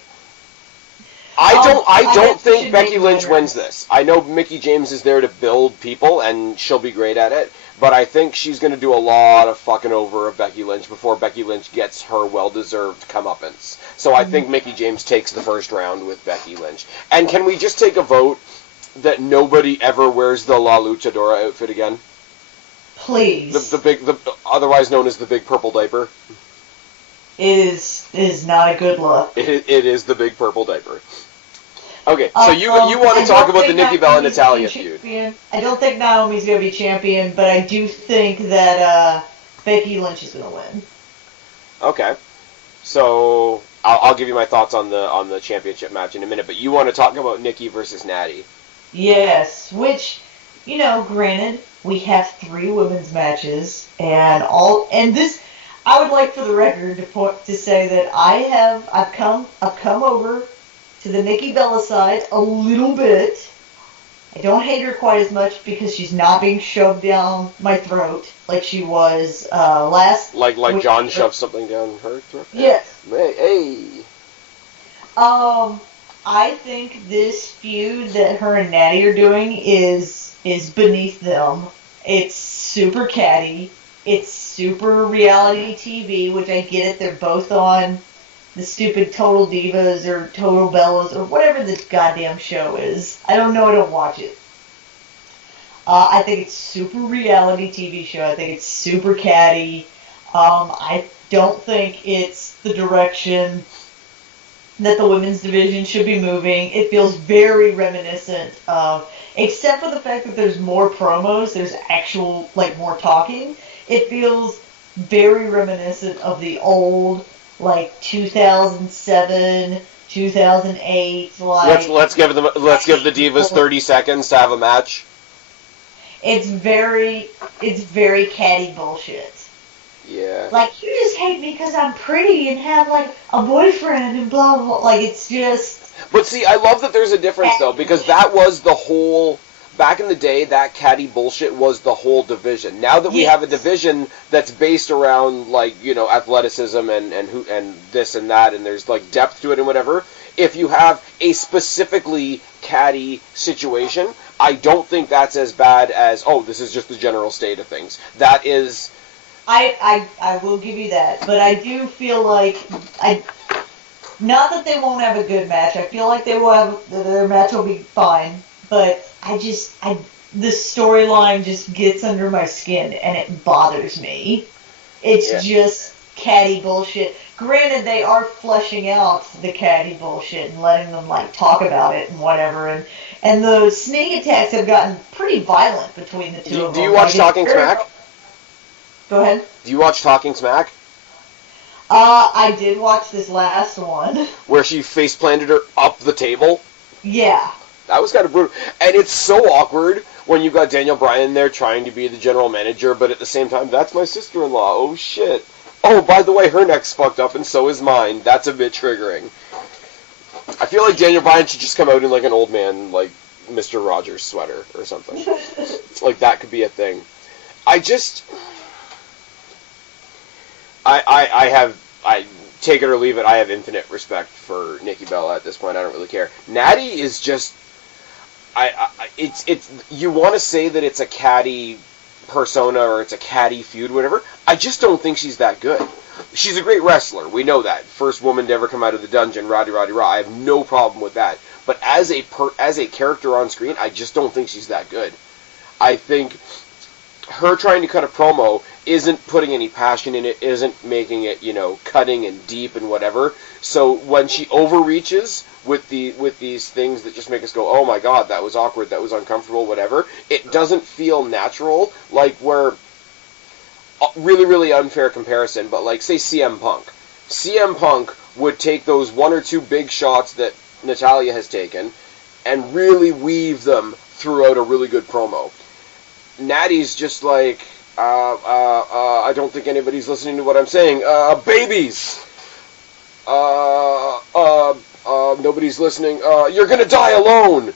I don't think Becky Lynch wins this. I know Mickie James is there to build people, and she'll be great at it, but I think she's going to do a lot of fucking over of Becky Lynch before Becky Lynch gets her well-deserved comeuppance. So I think Mickie James takes the first round with Becky Lynch. And can we just take a vote that nobody ever wears the La Luchadora outfit again? Please. The otherwise known as the big purple diaper. It is not a good look. It is the big purple diaper. Okay, so you want to talk about the Nikki Bella and Natalya feud? I don't think Naomi's going to be champion, but I do think that Becky Lynch is going to win. Okay, so I'll give you my thoughts on the championship match in a minute, but you want to talk about Nikki versus Natty? Yes, which, granted, we have 3 women's matches, and this. I would like for the record to say that I've come over to the Nikki Bella side a little bit. I don't hate her quite as much because she's not being shoved down my throat like she was last. Like John shoved something down her throat. Yes. Hey. I think this feud that her and Natty are doing is beneath them. It's super catty. It's super reality TV, which I get it. They're both on the stupid Total Divas or Total Bellas or whatever this goddamn show is. I don't know. I don't watch it. I think it's super reality TV show. I think it's super catty. I don't think it's the direction that the women's division should be moving. It feels very reminiscent of, except for the fact that there's more promos, there's actual, more talking. It feels very reminiscent of the old, 2007, 2008, Let's give the Divas 30 seconds to have a match. It's very catty bullshit. Yeah. You just hate me because I'm pretty and have, a boyfriend and blah, blah, blah. It's just... But see, I love that there's a difference, though, because that was the whole... Back in the day, that catty bullshit was the whole division. Now that we have a division that's based around, athleticism and this and that, and there's, depth to it and whatever, if you have a specifically catty situation, I don't think that's as bad as, this is just the general state of things. That is... I will give you that, but I do feel not that they won't have a good match. I feel like their match will be fine, but the storyline just gets under my skin and it bothers me. It's just catty bullshit. Granted, they are fleshing out the catty bullshit and letting them like talk about it and whatever, and the sneak attacks have gotten pretty violent between the two of them. Do you watch Talking Smack? Go ahead. Do you watch Talking Smack? I did watch this last one. Where she face planted her up the table? Yeah. That was kind of brutal. And it's so awkward when you've got Daniel Bryan there trying to be the general manager, but at the same time, that's my sister-in-law. Oh, shit. Oh, by the way, her neck's fucked up, and so is mine. That's a bit triggering. I feel like Daniel Bryan should just come out in, like, an old man, like, Mr. Rogers sweater or something. Like, that could be a thing. I take it or leave it, I have infinite respect for Nikki Bella at this point. I don't really care. Natty is just... you want to say that it's a catty persona or it's a catty feud, whatever. I just don't think she's that good. She's a great wrestler. We know that. First woman to ever come out of the dungeon, Roddy Roddy Raw. I have no problem with that. But as a character on screen, I just don't think she's that good. I think her trying to cut a promo isn't putting any passion in it, isn't making it, cutting and deep and whatever. So when she overreaches with these things that just make us go, oh my god, that was awkward, that was uncomfortable, whatever, it doesn't feel natural. Like where, really, really unfair comparison, but like, say CM Punk. CM Punk would take those one or two big shots that Natalya has taken and really weave them throughout a really good promo. Natty's just like, I don't think anybody's listening to what I'm saying. Babies! Nobody's listening. You're gonna die alone!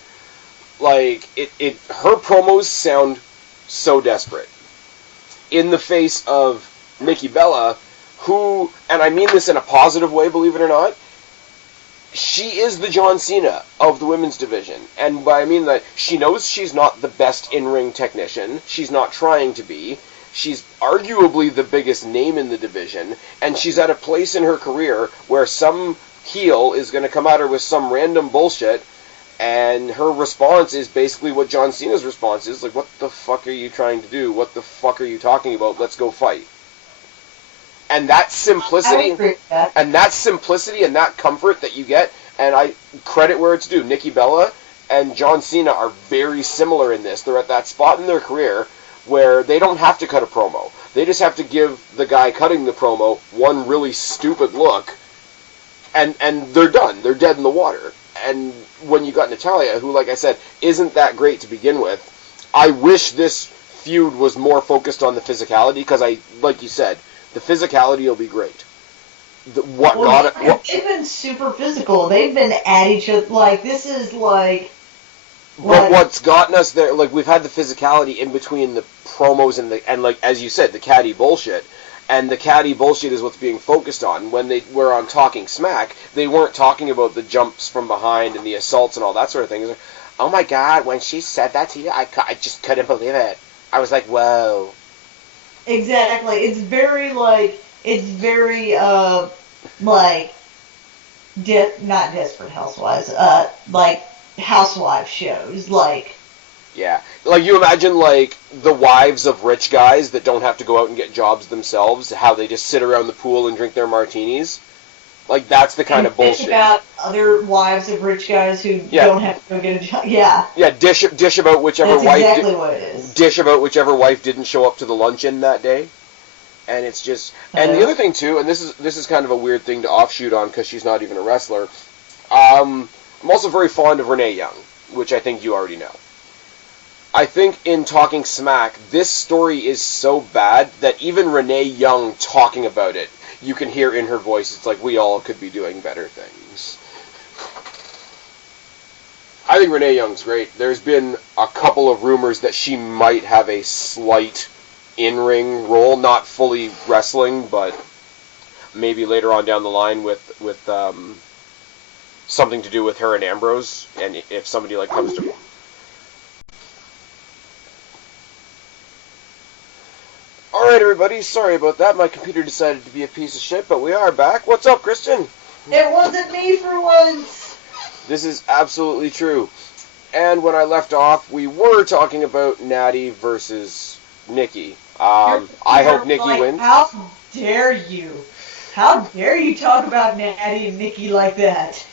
Like, her promos sound so desperate. In the face of Nikki Bella, who, and I mean this in a positive way, believe it or not, she is the John Cena of the women's division. And by I mean that she knows she's not the best in-ring technician. She's not trying to be. She's arguably the biggest name in the division. And she's at a place in her career where some heel is going to come at her with some random bullshit. And her response is basically what John Cena's response is. Like, what the fuck are you trying to do? What the fuck are you talking about? Let's go fight. And that simplicity, and that comfort that you get, and I credit where it's due. Nikki Bella and John Cena are very similar in this. They're at that spot in their career where they don't have to cut a promo. They just have to give the guy cutting the promo one really stupid look, and they're done. They're dead in the water. And when you got Natalya, who, like I said, isn't that great to begin with, I wish this feud was more focused on the physicality, because like you said, the physicality will be great. They've been super physical. They've been at each other. Like, this is like... But what's gotten us there, like, we've had the physicality in between the promos and like, as you said, the catty bullshit. And the catty bullshit is what's being focused on. When they were on Talking Smack, they weren't talking about the jumps from behind and the assaults and all that sort of thing. Like, oh my god, when she said that to you, I just couldn't believe it. I was like, whoa. Exactly. It's very, not Desperate Housewives, like housewife shows, like... Yeah. Like, you imagine, like, the wives of rich guys that don't have to go out and get jobs themselves, how they just sit around the pool and drink their martinis. Like, that's the kind of bullshit. Think about other wives of rich guys who don't have to go get a job. Yeah. Yeah, dish about whichever that's wife... exactly what it is. Dish about whichever wife didn't show up to the luncheon that day. And it's just... And the other thing, too, and this is kind of a weird thing to offshoot on because she's not even a wrestler, I'm also very fond of Renee Young, which I think you already know. I think in Talking Smack, this story is so bad that even Renee Young talking about it, you can hear in her voice, it's like, we all could be doing better things. I think Renee Young's great. There's been a couple of rumors that she might have a slight in-ring role, not fully wrestling, but maybe later on down the line with something to do with her and Ambrose, and if somebody like comes to... Alright everybody, sorry about that, my computer decided to be a piece of shit, but we are back. What's up, Kristen? It wasn't me for once! This is absolutely true. And when I left off, we were talking about Natty versus Nikki. I hope Nikki wins. How dare you? How dare you talk about Natty and Nikki like that?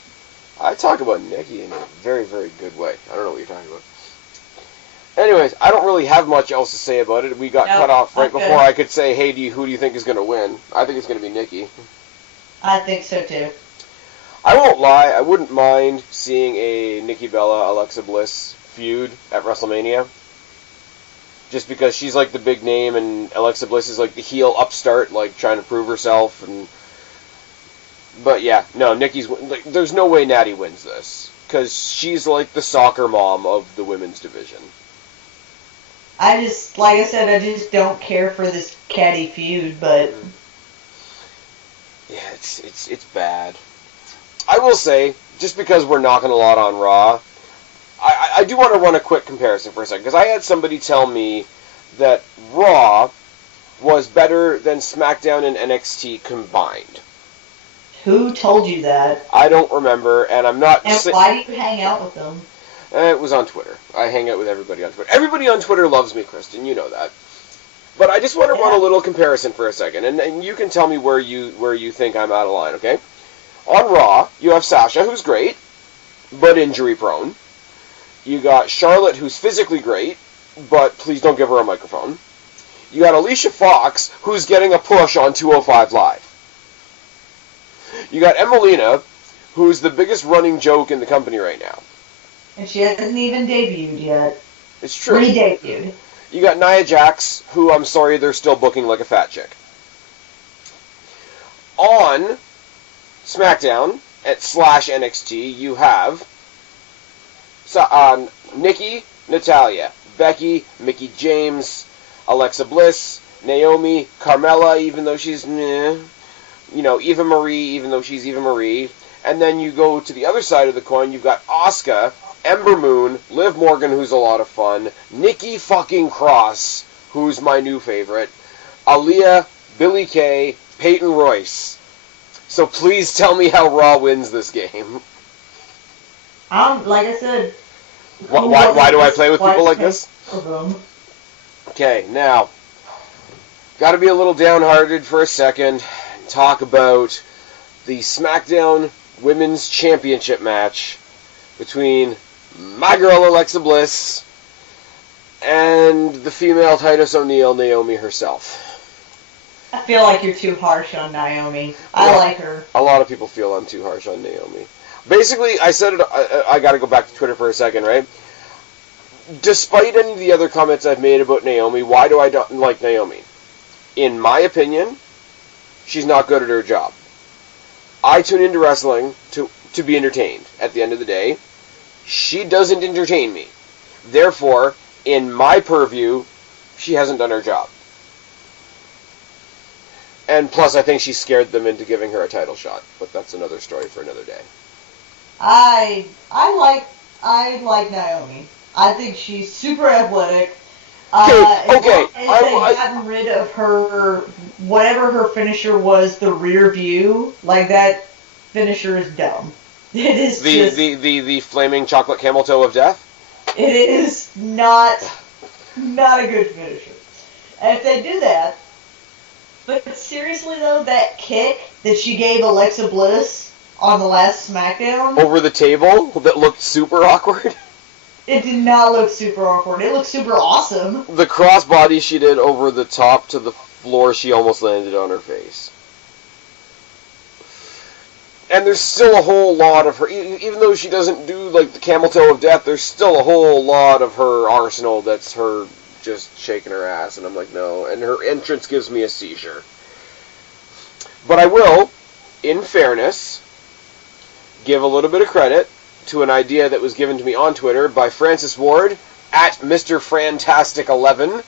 I talk about Nikki in a very, very good way. I don't know what you're talking about. Anyways, I don't really have much else to say about it. We got cut off right before I could say, hey, who do you think is going to win? I think it's going to be Nikki. I think so, too. I won't lie, I wouldn't mind seeing a Nikki Bella, Alexa Bliss feud at WrestleMania. Just because she's like the big name and Alexa Bliss is like the heel upstart, like trying to prove herself. But yeah, no, Nikki's... Like, there's no way Natty wins this. Because she's like the soccer mom of the women's division. Like I said, I just don't care for this catty feud, but... Yeah, it's bad. I will say, just because we're knocking a lot on Raw, I do want to run a quick comparison for a second, because I had somebody tell me that Raw was better than SmackDown and NXT combined. Who told you that? I don't remember, and I'm not... And why do you hang out with them? It was on Twitter. I hang out with everybody on Twitter. Everybody on Twitter loves me, Kristen. You know that. But I just want to run a little comparison for a second, and you can tell me where you think I'm out of line, okay? On Raw, you have Sasha, who's great, but injury-prone. You got Charlotte, who's physically great, but please don't give her a microphone. You got Alicia Fox, who's getting a push on 205 Live. You got Emelina, who's the biggest running joke in the company right now. And she hasn't even debuted yet. It's true. Re-debuted. You got Nia Jax, who, I'm sorry, they're still booking like a fat chick. On SmackDown at /NXT, you have Nikki, Natalya, Becky, Mickie James, Alexa Bliss, Naomi, Carmella, even though she's meh, Eva Marie, even though she's Eva Marie. And then you go to the other side of the coin, you've got Asuka, Ember Moon, Liv Morgan, who's a lot of fun, Nikki fucking Cross, who's my new favorite, Aaliyah, Billie Kay, Peyton Royce. So please tell me how Raw wins this game. Like I said... Why do I play with people like this? Okay, now, gotta be a little downhearted for a second and talk about the SmackDown Women's Championship match between my girl Alexa Bliss and the female Titus O'Neil, Naomi herself. I feel like you're too harsh on Naomi. I like her. A lot of people feel I'm too harsh on Naomi. Basically, I said it, I gotta go back to Twitter for a second, right? Despite any of the other comments I've made about Naomi, why do I not like Naomi? In my opinion, she's not good at her job. I tune into wrestling to be entertained at the end of the day. She doesn't entertain me. Therefore, in my purview, she hasn't done her job. And plus, I think she scared them into giving her a title shot. But that's another story for another day. I like Naomi. I think she's super athletic. Okay. As they've gotten rid of her, whatever her finisher was, the rear view, like that finisher is dumb. It is the flaming chocolate camel toe of death? It is not a good finisher. And if they do that, but seriously though, that kick that she gave Alexa Bliss on the last SmackDown... Over the table? That looked super awkward? It did not look super awkward. It looked super awesome. The crossbody she did over the top to the floor, she almost landed on her face. And there's still a whole lot of her, even though she doesn't do like the camel toe of death, there's still a whole lot of her arsenal that's her just shaking her ass, and I'm like, no. And her entrance gives me a seizure. But I will, in fairness, give a little bit of credit to an idea that was given to me on Twitter by Francis Ward, at Mr. Fantastic11,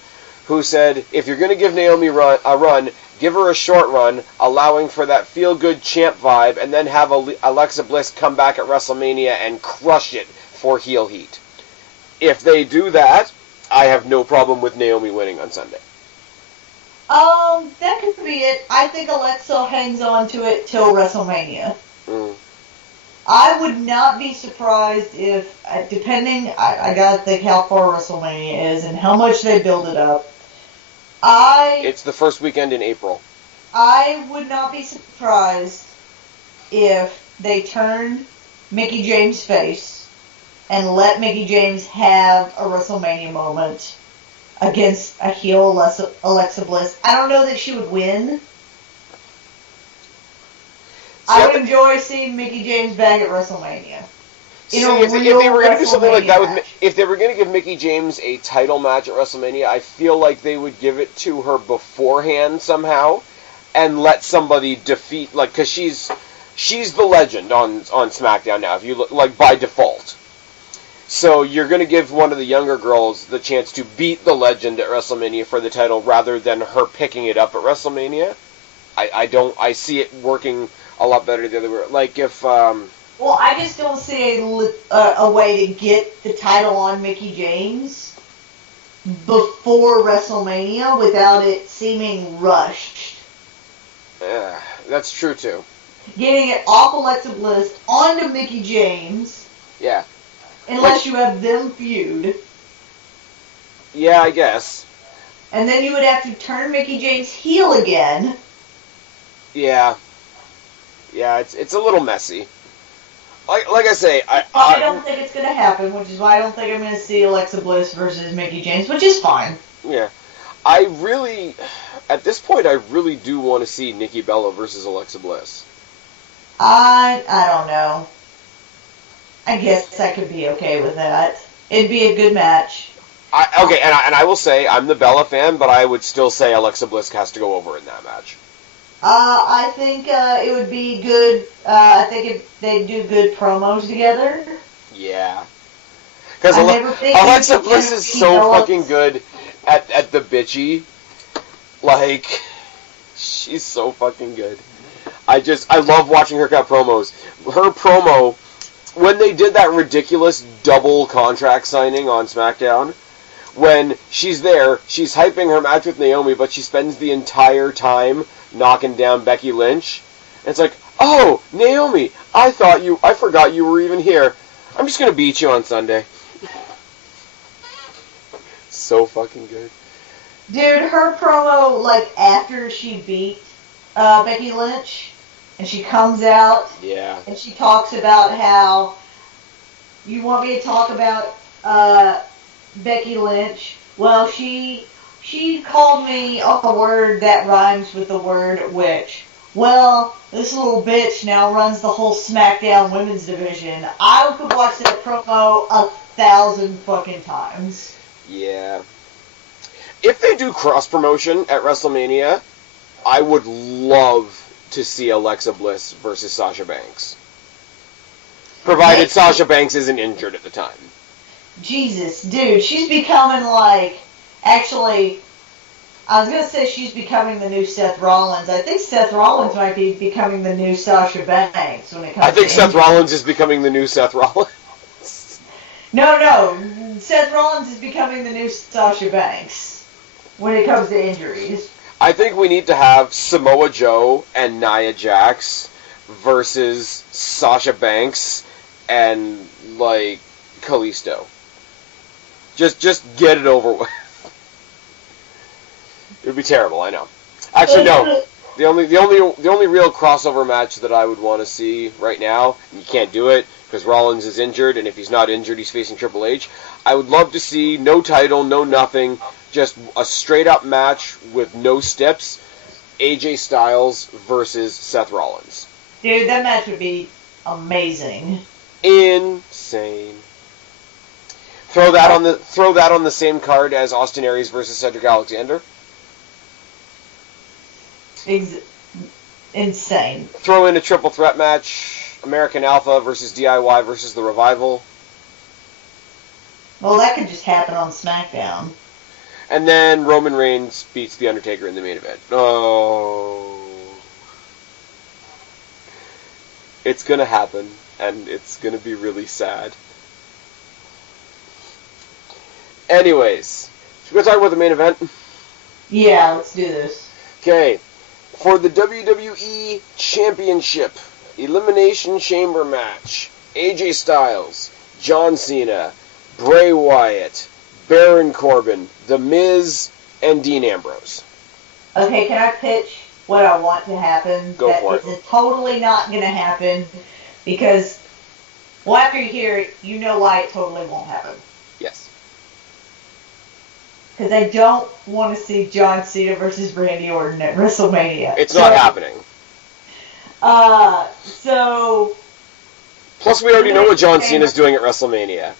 who said, if you're going to give Naomi a run, give her a short run, allowing for that feel-good champ vibe, and then have Alexa Bliss come back at WrestleMania and crush it for heel heat. If they do that, I have no problem with Naomi winning on Sunday. That could be it. I think Alexa hangs on to it till WrestleMania. I would not be surprised if, depending, I gotta think how far WrestleMania is and how much they build it up. It's the first weekend in April. I would not be surprised if they turned Mickie James' face and let Mickie James have a WrestleMania moment against a heel Alexa Bliss. I don't know that she would win. I would enjoy seeing Mickie James back at WrestleMania. If they were going to do something like that, if they were going to give Mickie James a title match at WrestleMania, I feel like they would give it to her beforehand somehow, and let somebody defeat, like, because she's the legend on SmackDown now. If you look, like, by default, so you're going to give one of the younger girls the chance to beat the legend at WrestleMania for the title rather than her picking it up at WrestleMania. I see it working a lot better the other way. Like if Well, I just don't see a way to get the title on Mickie James before WrestleMania without it seeming rushed. Yeah, that's true too. Getting it off Alexa Bliss onto Mickie James. Yeah. Unless you have them feud. Yeah, I guess. And then you would have to turn Mickie James heel again. Yeah. Yeah, it's a little messy. Like I say, I don't think it's going to happen, which is why I don't think I'm going to see Alexa Bliss versus Mickie James, which is fine. Yeah. At this point, I really do want to see Nikki Bella versus Alexa Bliss. I don't know. I guess I could be okay with that. It'd be a good match. And I will say, I'm the Bella fan, but I would still say Alexa Bliss has to go over in that match. I think it would be good. I think they'd do good promos together. Yeah. Because Alexa Bliss is so fucking good at the bitchy. Like, she's so fucking good. I love watching her cut promos. Her promo, when they did that ridiculous double contract signing on SmackDown, when she's there, she's hyping her match with Naomi, but she spends the entire time knocking down Becky Lynch. And it's like, oh, Naomi, I forgot you were even here. I'm just gonna beat you on Sunday. So fucking good. Dude, her promo, like, after she beat Becky Lynch, and she comes out, yeah, and she talks about how, you want me to talk about Becky Lynch? Well, she called me a word that rhymes with the word witch. Well, this little bitch now runs the whole SmackDown women's division. I could watch that promo 1,000 fucking times. Yeah. If they do cross-promotion at WrestleMania, I would love to see Alexa Bliss versus Sasha Banks. Provided Sasha Banks isn't injured at the time. Jesus, dude, she's becoming like... Actually, I was going to say she's becoming the new Seth Rollins. I think Seth Rollins might be becoming the new Sasha Banks when it comes to... I think Seth Rollins is becoming the new Seth Rollins. No. Seth Rollins is becoming the new Sasha Banks when it comes to injuries. I think we need to have Samoa Joe and Nia Jax versus Sasha Banks and, like, Kalisto. Just get it over with. It would be terrible, I know. Actually, no. The only real crossover match that I would want to see right now, and you can't do it because Rollins is injured, and if he's not injured, he's facing Triple H. I would love to see no title, no nothing, just a straight up match with no steps. AJ Styles versus Seth Rollins. Dude, that match would be amazing. Insane. Throw that on the same card as Austin Aries versus Cedric Alexander. Insane. Throw in a triple threat match: American Alpha versus DIY versus The Revival. Well, that could just happen on SmackDown. And then Roman Reigns beats The Undertaker in the main event. Oh. It's gonna happen, and it's gonna be really sad. Anyways, should we go talk about the main event? Yeah, let's do this. Okay. For the WWE Championship Elimination Chamber match, AJ Styles, John Cena, Bray Wyatt, Baron Corbin, The Miz, and Dean Ambrose. Okay, can I pitch what I want to happen? Go for it. That is totally not going to happen because, well, after you hear it, you know why it totally won't happen. Yes. Because I don't want to see John Cena versus Randy Orton at WrestleMania. It's not happening. So... Plus, we already know what John Cena's doing at WrestleMania.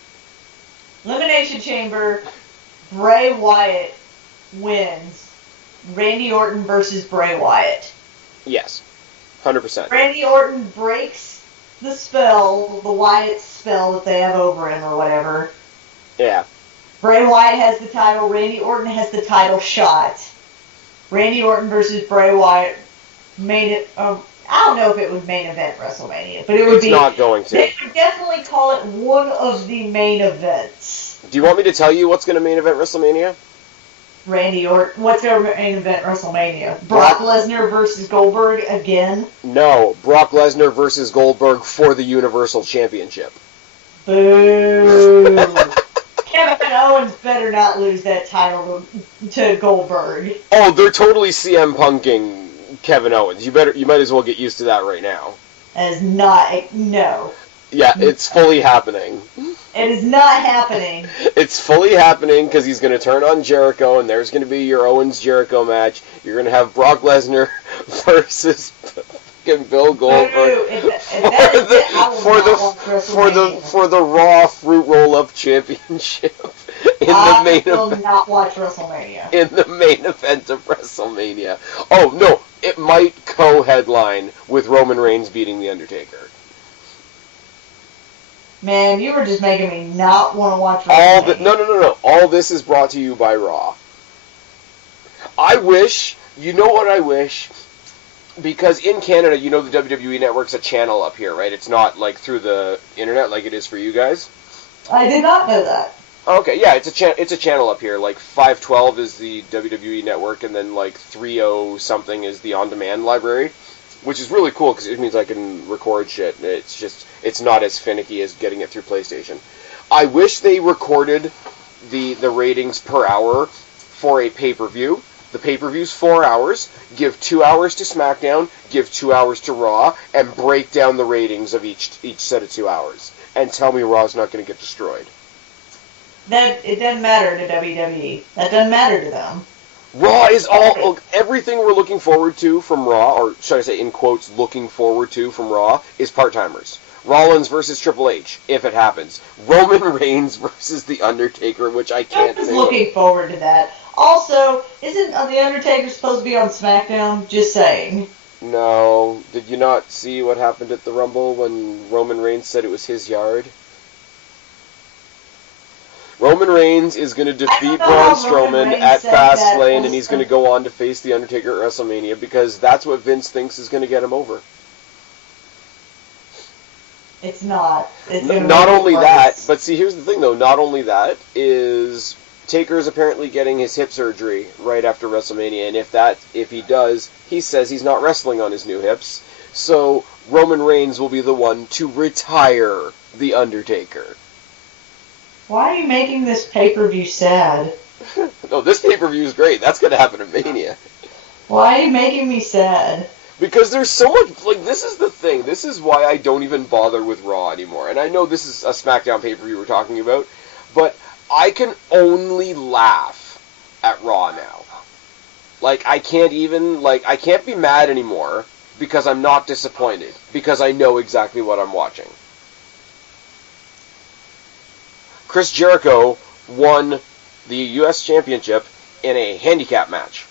Elimination Chamber, Bray Wyatt wins. Randy Orton versus Bray Wyatt. Yes. 100%. Randy Orton breaks the spell, the Wyatt spell that they have over him or whatever. Yeah. Bray Wyatt has the title. Randy Orton has the title shot. Randy Orton versus Bray Wyatt made it... I don't know if it would main event WrestleMania, but it would be... It's not going to. They would definitely call it one of the main events. Do you want me to tell you what's going to main event WrestleMania? Randy Orton. What's their main event WrestleMania? Brock Lesnar versus Goldberg again? No, Brock Lesnar versus Goldberg for the Universal Championship. Boo! Kevin Owens better not lose that title to Goldberg. Oh, they're totally CM Punking Kevin Owens. You might as well get used to that right now. That is not... No. Yeah, it's fully happening. It is not happening. It's fully happening because he's going to turn on Jericho, and there's going to be your Owens-Jericho match. You're going to have Brock Lesnar versus fucking Bill Goldberg for the Raw Fruit Roll-Up Championship I will not watch WrestleMania. In the main event of WrestleMania. Oh, no, it might co-headline with Roman Reigns beating The Undertaker. Man, you were just making me not want to watch WrestleMania. No. All this is brought to you by Raw. I wish, you know what I wish? Because in Canada, you know the WWE Network's a channel up here, right? It's not like through the internet like it is for you guys. I did not know that. Okay, yeah, it's a channel up here. Like 512 is the WWE Network, and then like 30 something is the on-demand library, which is really cool because it means I can record shit. It's not as finicky as getting it through PlayStation. I wish they recorded the ratings per hour for a pay-per-view. The pay-per-view's 4 hours. Give 2 hours to SmackDown, give 2 hours to Raw, and break down the ratings of each set of 2 hours. And tell me Raw's not going to get destroyed. It doesn't matter to WWE. That doesn't matter to them. Raw is everything we're looking forward to from Raw, or should I say in quotes, looking forward to from Raw, is part-timers. Rollins versus Triple H, if it happens. Roman Reigns versus The Undertaker, which I can't say. Looking forward to that. Also, isn't The Undertaker supposed to be on SmackDown? Just saying. No. Did you not see what happened at the Rumble when Roman Reigns said it was his yard? Roman Reigns is going to defeat Braun Strowman at Fastlane, and he's going to go on to face The Undertaker at WrestleMania because that's what Vince thinks is going to get him over. It's not. Not only that, but see, here's the thing, though. Not only that, is Taker's apparently getting his hip surgery right after WrestleMania, and if he does, he says he's not wrestling on his new hips. So Roman Reigns will be the one to retire The Undertaker. Why are you making this pay-per-view sad? No, this pay-per-view is great. That's going to happen at Mania. Why are you making me sad? Because there's so much, this is the thing. This is why I don't even bother with Raw anymore. And I know this is a SmackDown pay-per-view we're talking about, but I can only laugh at Raw now. I can't be mad anymore because I'm not disappointed, because I know exactly what I'm watching. Chris Jericho won the U.S. Championship in a handicap match.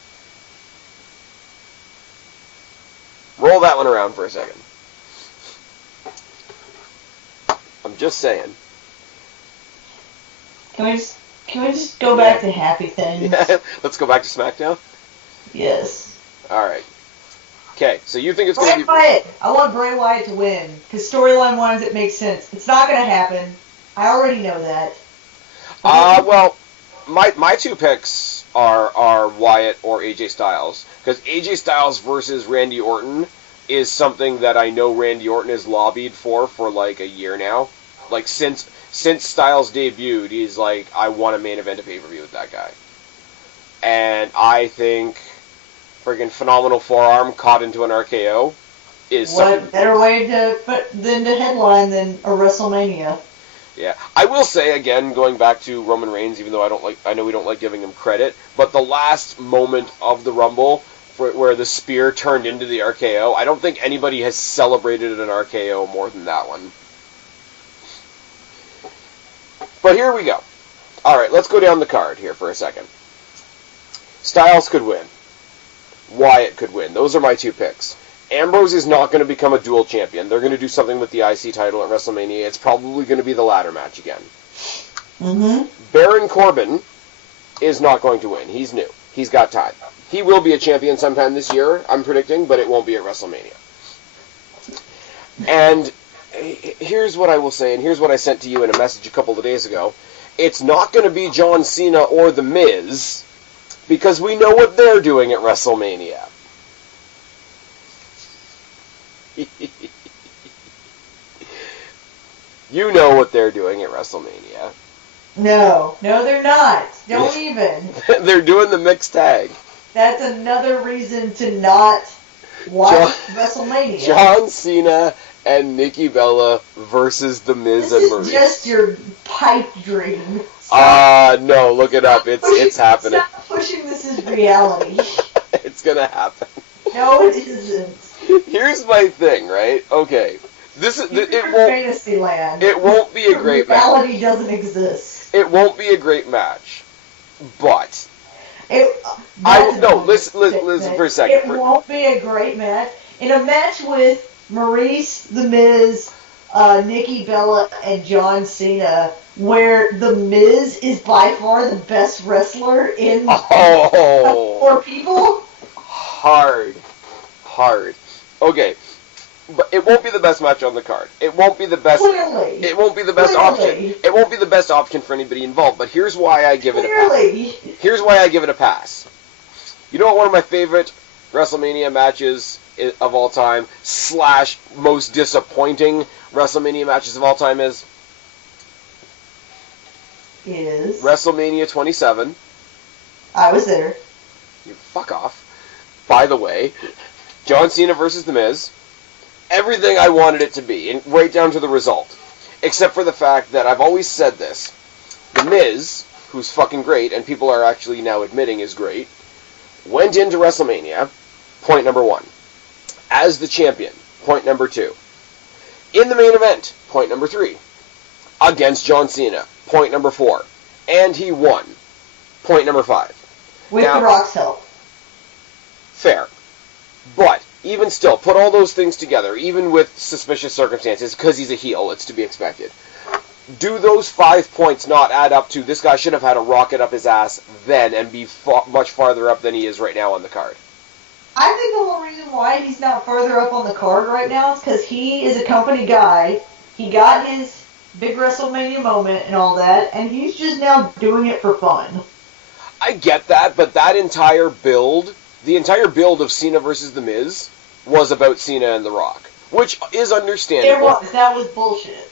Roll that one around for a second. I'm just saying. Can we just go back to happy things? Yeah, let's go back to SmackDown? Yes. Alright. Okay, so you think it's going to be... Bray Wyatt! I want Bray Wyatt to win. Because storyline-wise, it makes sense. It's not going to happen. I already know that. Well, my two picks are Wyatt or AJ Styles. Because AJ Styles versus Randy Orton is something that I know Randy Orton has lobbied for like a year now. Like, since Styles debuted, he's like, I want a main event of pay-per-view with that guy. And I think friggin' phenomenal forearm caught into an RKO is something. What better way than to headline than a WrestleMania? Yeah, I will say again, going back to Roman Reigns, even though I know we don't like giving him credit, but the last moment of the Rumble, where the spear turned into the RKO, I don't think anybody has celebrated an RKO more than that one. But here we go. All right, let's go down the card here for a second. Styles could win. Wyatt could win. Those are my two picks. Ambrose is not going to become a dual champion. They're going to do something with the IC title at WrestleMania. It's probably going to be the ladder match again. Mm-hmm. Baron Corbin is not going to win. He's new. He's got time. He will be a champion sometime this year, I'm predicting, but it won't be at WrestleMania. And here's what I will say, and here's what I sent to you in a message a couple of days ago. It's not going to be John Cena or The Miz, because we know what they're doing at WrestleMania. You know what they're doing at WrestleMania. No, they're not. Don't even. They're doing the mixed tag. That's another reason to not watch WrestleMania. John Cena and Nikki Bella versus The Miz and Maurice. This is just your pipe dream. No, look it up. It's happening. Stop pushing this as reality. It's gonna happen. No, it isn't. Here's my thing, right? Okay. It won't. Fantasy land. It won't be a great match. Reality doesn't exist. It won't be a great match, but listen for a second. It won't be a great match. In a match with Maurice, The Miz, Nikki Bella, and John Cena, where The Miz is by far the best wrestler in four people. Hard. Okay. But it won't be the best match on the card. It won't be the best. Clearly. It won't be the best option. It won't be the best option for anybody involved. But here's why I give it a pass. Here's why I give it a pass. You know what one of my favorite WrestleMania matches of all time / most disappointing WrestleMania matches of all time is? Is WrestleMania 27. I was there. You fuck off. By the way, John Cena versus The Miz. Everything I wanted it to be, and right down to the result. Except for the fact that I've always said this. The Miz, who's fucking great, and people are actually now admitting is great, went into WrestleMania, point number 1. As the champion, point number 2. In the main event, point number 3. Against John Cena, point number 4. And he won, point number 5. With The Rock's help. Fair. But even still, put all those things together, even with suspicious circumstances, because he's a heel, it's to be expected. Do those 5 points not add up to this guy should have had a rocket up his ass then and be much farther up than he is right now on the card? I think the whole reason why he's not further up on the card right now is because he is a company guy. He got his big WrestleMania moment and all that, and he's just now doing it for fun. I get that, but that entire build, the entire build of Cena versus The Miz, was about Cena and The Rock, which is understandable. It was. That was bullshit.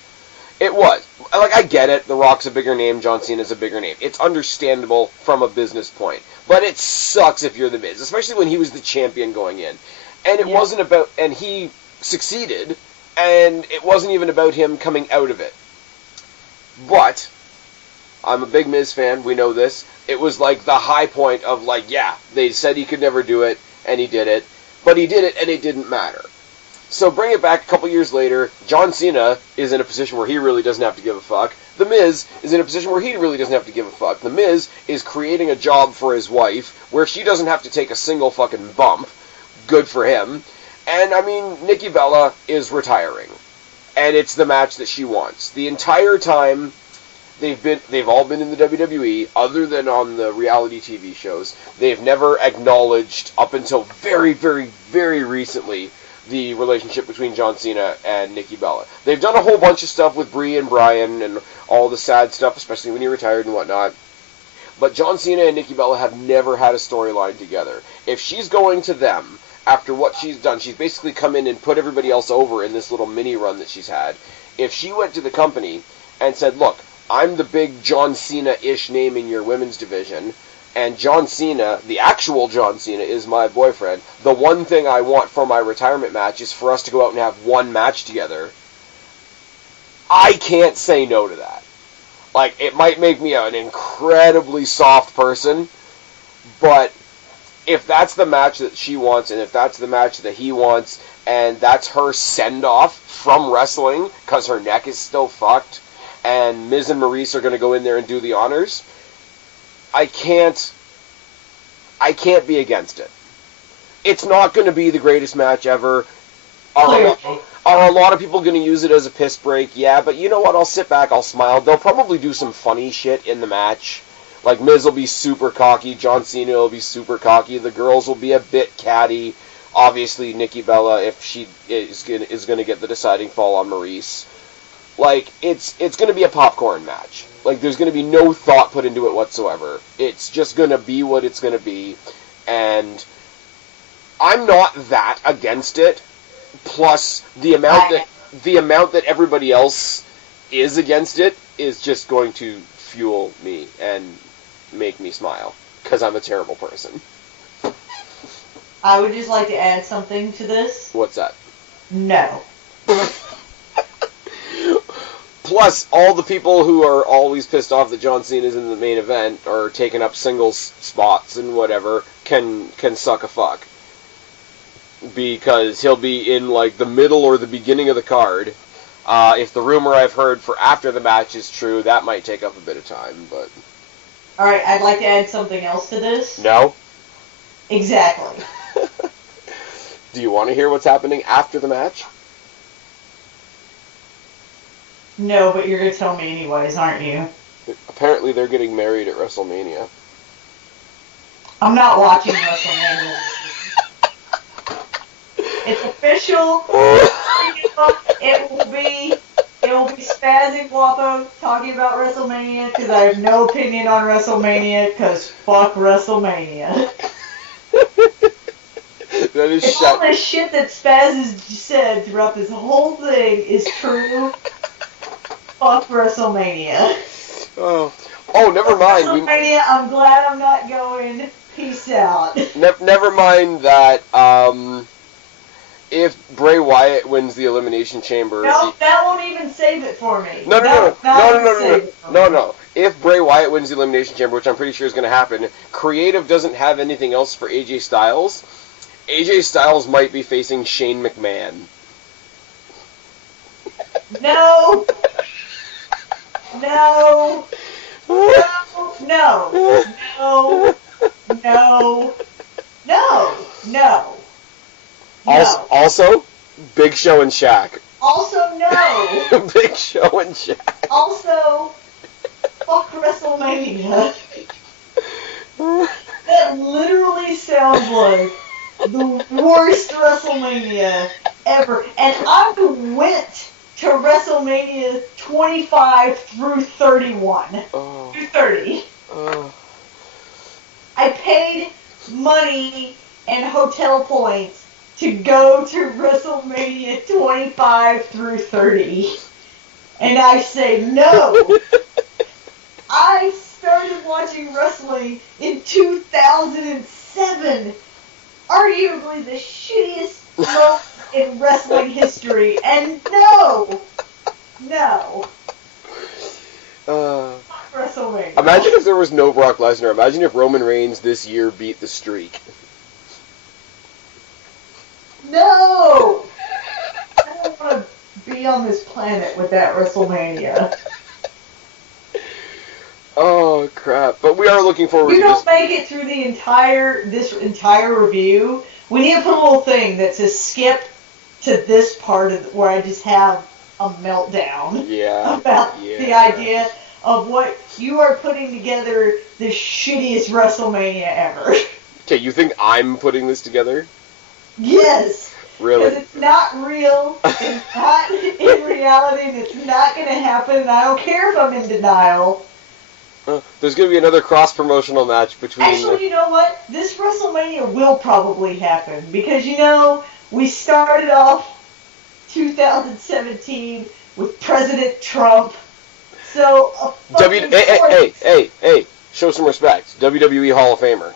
It was. Like, I get it. The Rock's a bigger name. John Cena's a bigger name. It's understandable from a business point. But it sucks if you're The Miz, especially when he was the champion going in. And it wasn't about... And he succeeded, and it wasn't even about him coming out of it. But, I'm a big Miz fan. We know this. It was like the high point of, like, yeah, they said he could never do it, and he did it. But he did it, and it didn't matter. So bring it back a couple years later, John Cena is in a position where he really doesn't have to give a fuck. The Miz is in a position where he really doesn't have to give a fuck. The Miz is creating a job for his wife where she doesn't have to take a single fucking bump. Good for him. And, I mean, Nikki Bella is retiring. And it's the match that she wants. The entire time... They've all been in the WWE, other than on the reality TV shows. They've never acknowledged, up until very, very, very recently, the relationship between John Cena and Nikki Bella. They've done a whole bunch of stuff with Brie and Brian and all the sad stuff, especially when he retired and whatnot. But John Cena and Nikki Bella have never had a storyline together. If she's going to them, after what she's done, she's basically come in and put everybody else over in this little mini run that she's had. If she went to the company and said, look, I'm the big John Cena-ish name in your women's division. and John Cena, the actual John Cena, is my boyfriend, the one thing I want for my retirement match is for us to go out and have one match together. I can't say no to that. Like, it might make me an incredibly soft person, but if that's the match that she wants, and if that's the match that he wants, and that's her send-off from wrestling, because her neck is still fucked, and Miz and Maurice are going to go in there and do the honors, I can't be against it. It's not going to be the greatest match ever. Are a lot of people going to use it as a piss break? Yeah, but you know what? I'll sit back, I'll smile. They'll probably do some funny shit in the match. Like, Miz will be super cocky, John Cena will be super cocky, the girls will be a bit catty. Obviously, Nikki Bella, if she is going to get the deciding fall on Maurice. Like, it's going to be a popcorn match. Like, there's going to be no thought put into it whatsoever. It's just going to be what it's going to be. And I'm not that against it. Plus, the amount that everybody else is against it is just going to fuel me and make me smile. Because I'm a terrible person. I would just like to add something to this. What's that? No. Plus, all the people who are always pissed off that John Cena's in the main event or taking up singles spots and whatever can suck a fuck. Because he'll be in, like, the middle or the beginning of the card. If the rumor I've heard for after the match is true, that might take up a bit of time, but... Alright, I'd like to add something else to this. No? Exactly. Do you want to hear what's happening after the match? No, but you're going to tell me anyways, aren't you? Apparently they're getting married at WrestleMania. I'm not watching WrestleMania. It's official. It will be Spaz and Guapo talking about WrestleMania because I have no opinion on WrestleMania because fuck WrestleMania. That is if all the shit that Spaz has said throughout this whole thing is true, fuck WrestleMania. Oh, never mind. WrestleMania, I'm glad I'm not going. Peace out. Never mind that, if Bray Wyatt wins the Elimination Chamber... No, that won't even save it for me. No. If Bray Wyatt wins the Elimination Chamber, which I'm pretty sure is going to happen, Creative doesn't have anything else for AJ Styles. AJ Styles might be facing Shane McMahon. No. Also, Big Show and Shaq. Also, no. Big Show and Shaq. Also, fuck WrestleMania. That literally sounds like the worst WrestleMania ever. And I went to WrestleMania 25 through 31. Through 30. I paid money and hotel points to go to WrestleMania 25 through 30. And I say no. I started watching wrestling in 2007. Arguably the shittiest moment in wrestling history. And no. WrestleMania. Imagine if there was no Brock Lesnar. Imagine if Roman Reigns this year beat the streak. No! I don't want to be on this planet with that WrestleMania. Oh, crap. But we are looking forward to this. You don't make it through this entire review. We need to put a little thing that says skip to this part where I just have a meltdown about the idea of what you are putting together the shittiest WrestleMania ever. Okay, you think I'm putting this together? Yes. Really? Because it's not real, it's not in reality, and it's not going to happen, and I don't care if I'm in denial. There's going to be another cross-promotional match between... Actually, you know what? This WrestleMania will probably happen, because, we started off 2017 with President Trump, so... Hey, Show some respect. WWE Hall of Famer.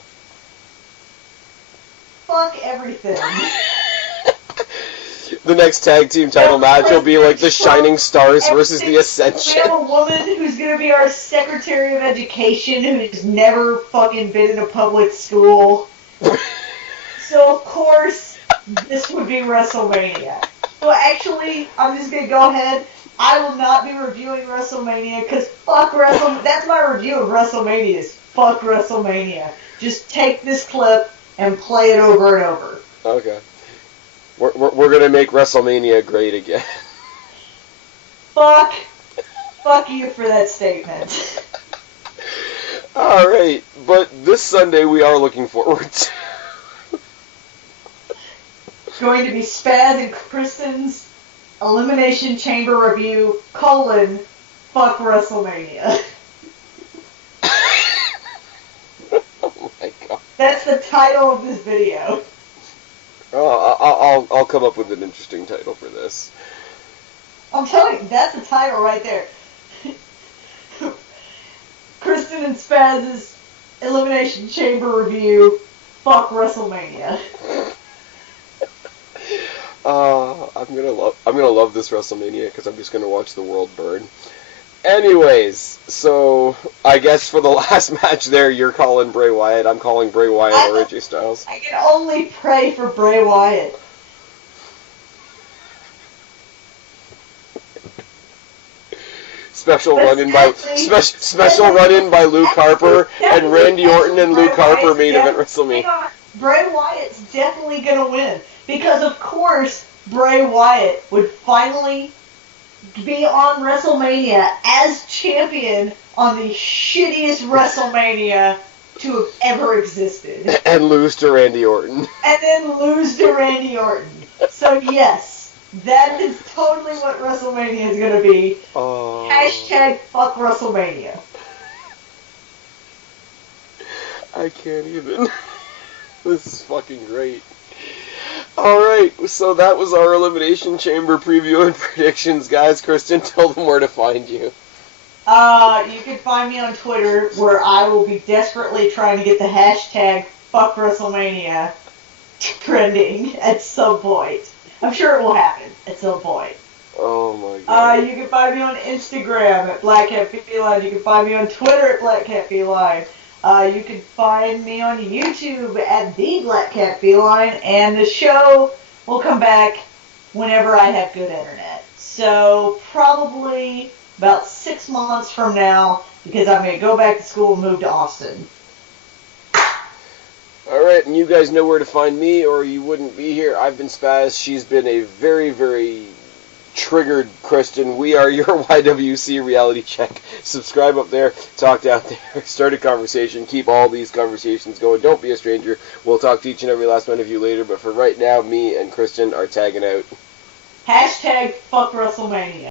Fuck everything. The next tag team title match will be like the Shining Stars versus the Ascension. We have a woman who's going to be our Secretary of Education who's never fucking been in a public school. So, of course, this would be WrestleMania. So, actually, I'm just going to go ahead. I will not be reviewing WrestleMania because fuck WrestleMania. That's my review of WrestleMania is fuck WrestleMania. Just take this clip and play it over and over. Okay. We're going to make WrestleMania great again. Fuck you for that statement. Alright, but this Sunday we are looking forward to. It's going to be Spaz and Kristen's Elimination Chamber review, fuck WrestleMania. Oh my god. That's the title of this video. I'll come up with an interesting title for this. I'm telling you, that's the title right there. Kristen and Spaz's Elimination Chamber review, fuck WrestleMania. I'm gonna love this WrestleMania because I'm just gonna watch the world burn. Anyways, so I guess for the last match there, you're calling Bray Wyatt. I'm calling Bray Wyatt or AJ Styles. I can only pray for Bray Wyatt. Special run-in by Luke Harper and Randy Orton and Luke Harper main event WrestleMania. Bray Wyatt's definitely gonna win because of course Bray Wyatt would finally be on WrestleMania as champion on the shittiest WrestleMania to have ever existed. And lose to Randy Orton. And then lose to Randy Orton. So yes, that is totally what WrestleMania is going to be. Hashtag fuck WrestleMania. I can't even. This is fucking great. Alright, so that was our Elimination Chamber preview and predictions, guys. Kristen, tell them where to find you. You can find me on Twitter, where I will be desperately trying to get the hashtag fuck WrestleMania trending at some point. I'm sure it will happen at some point. Oh my god. You can find me on Instagram at BlackCatFeline. You can find me on Twitter at BlackCatFeline. You can find me on YouTube at The Black Cat Feline, and the show will come back whenever I have good internet. So probably about 6 months from now, because I'm going to go back to school and move to Austin. Alright, and you guys know where to find me, or you wouldn't be here. I've been Spaz. She's been a very, very triggered Kristen. We are your YWC reality check. Subscribe up there, talk down there, start a conversation, keep all these conversations going. Don't be a stranger. We'll talk to each and every last one of you later, but for right now, me and Kristen are tagging out. Hashtag fuck WrestleMania.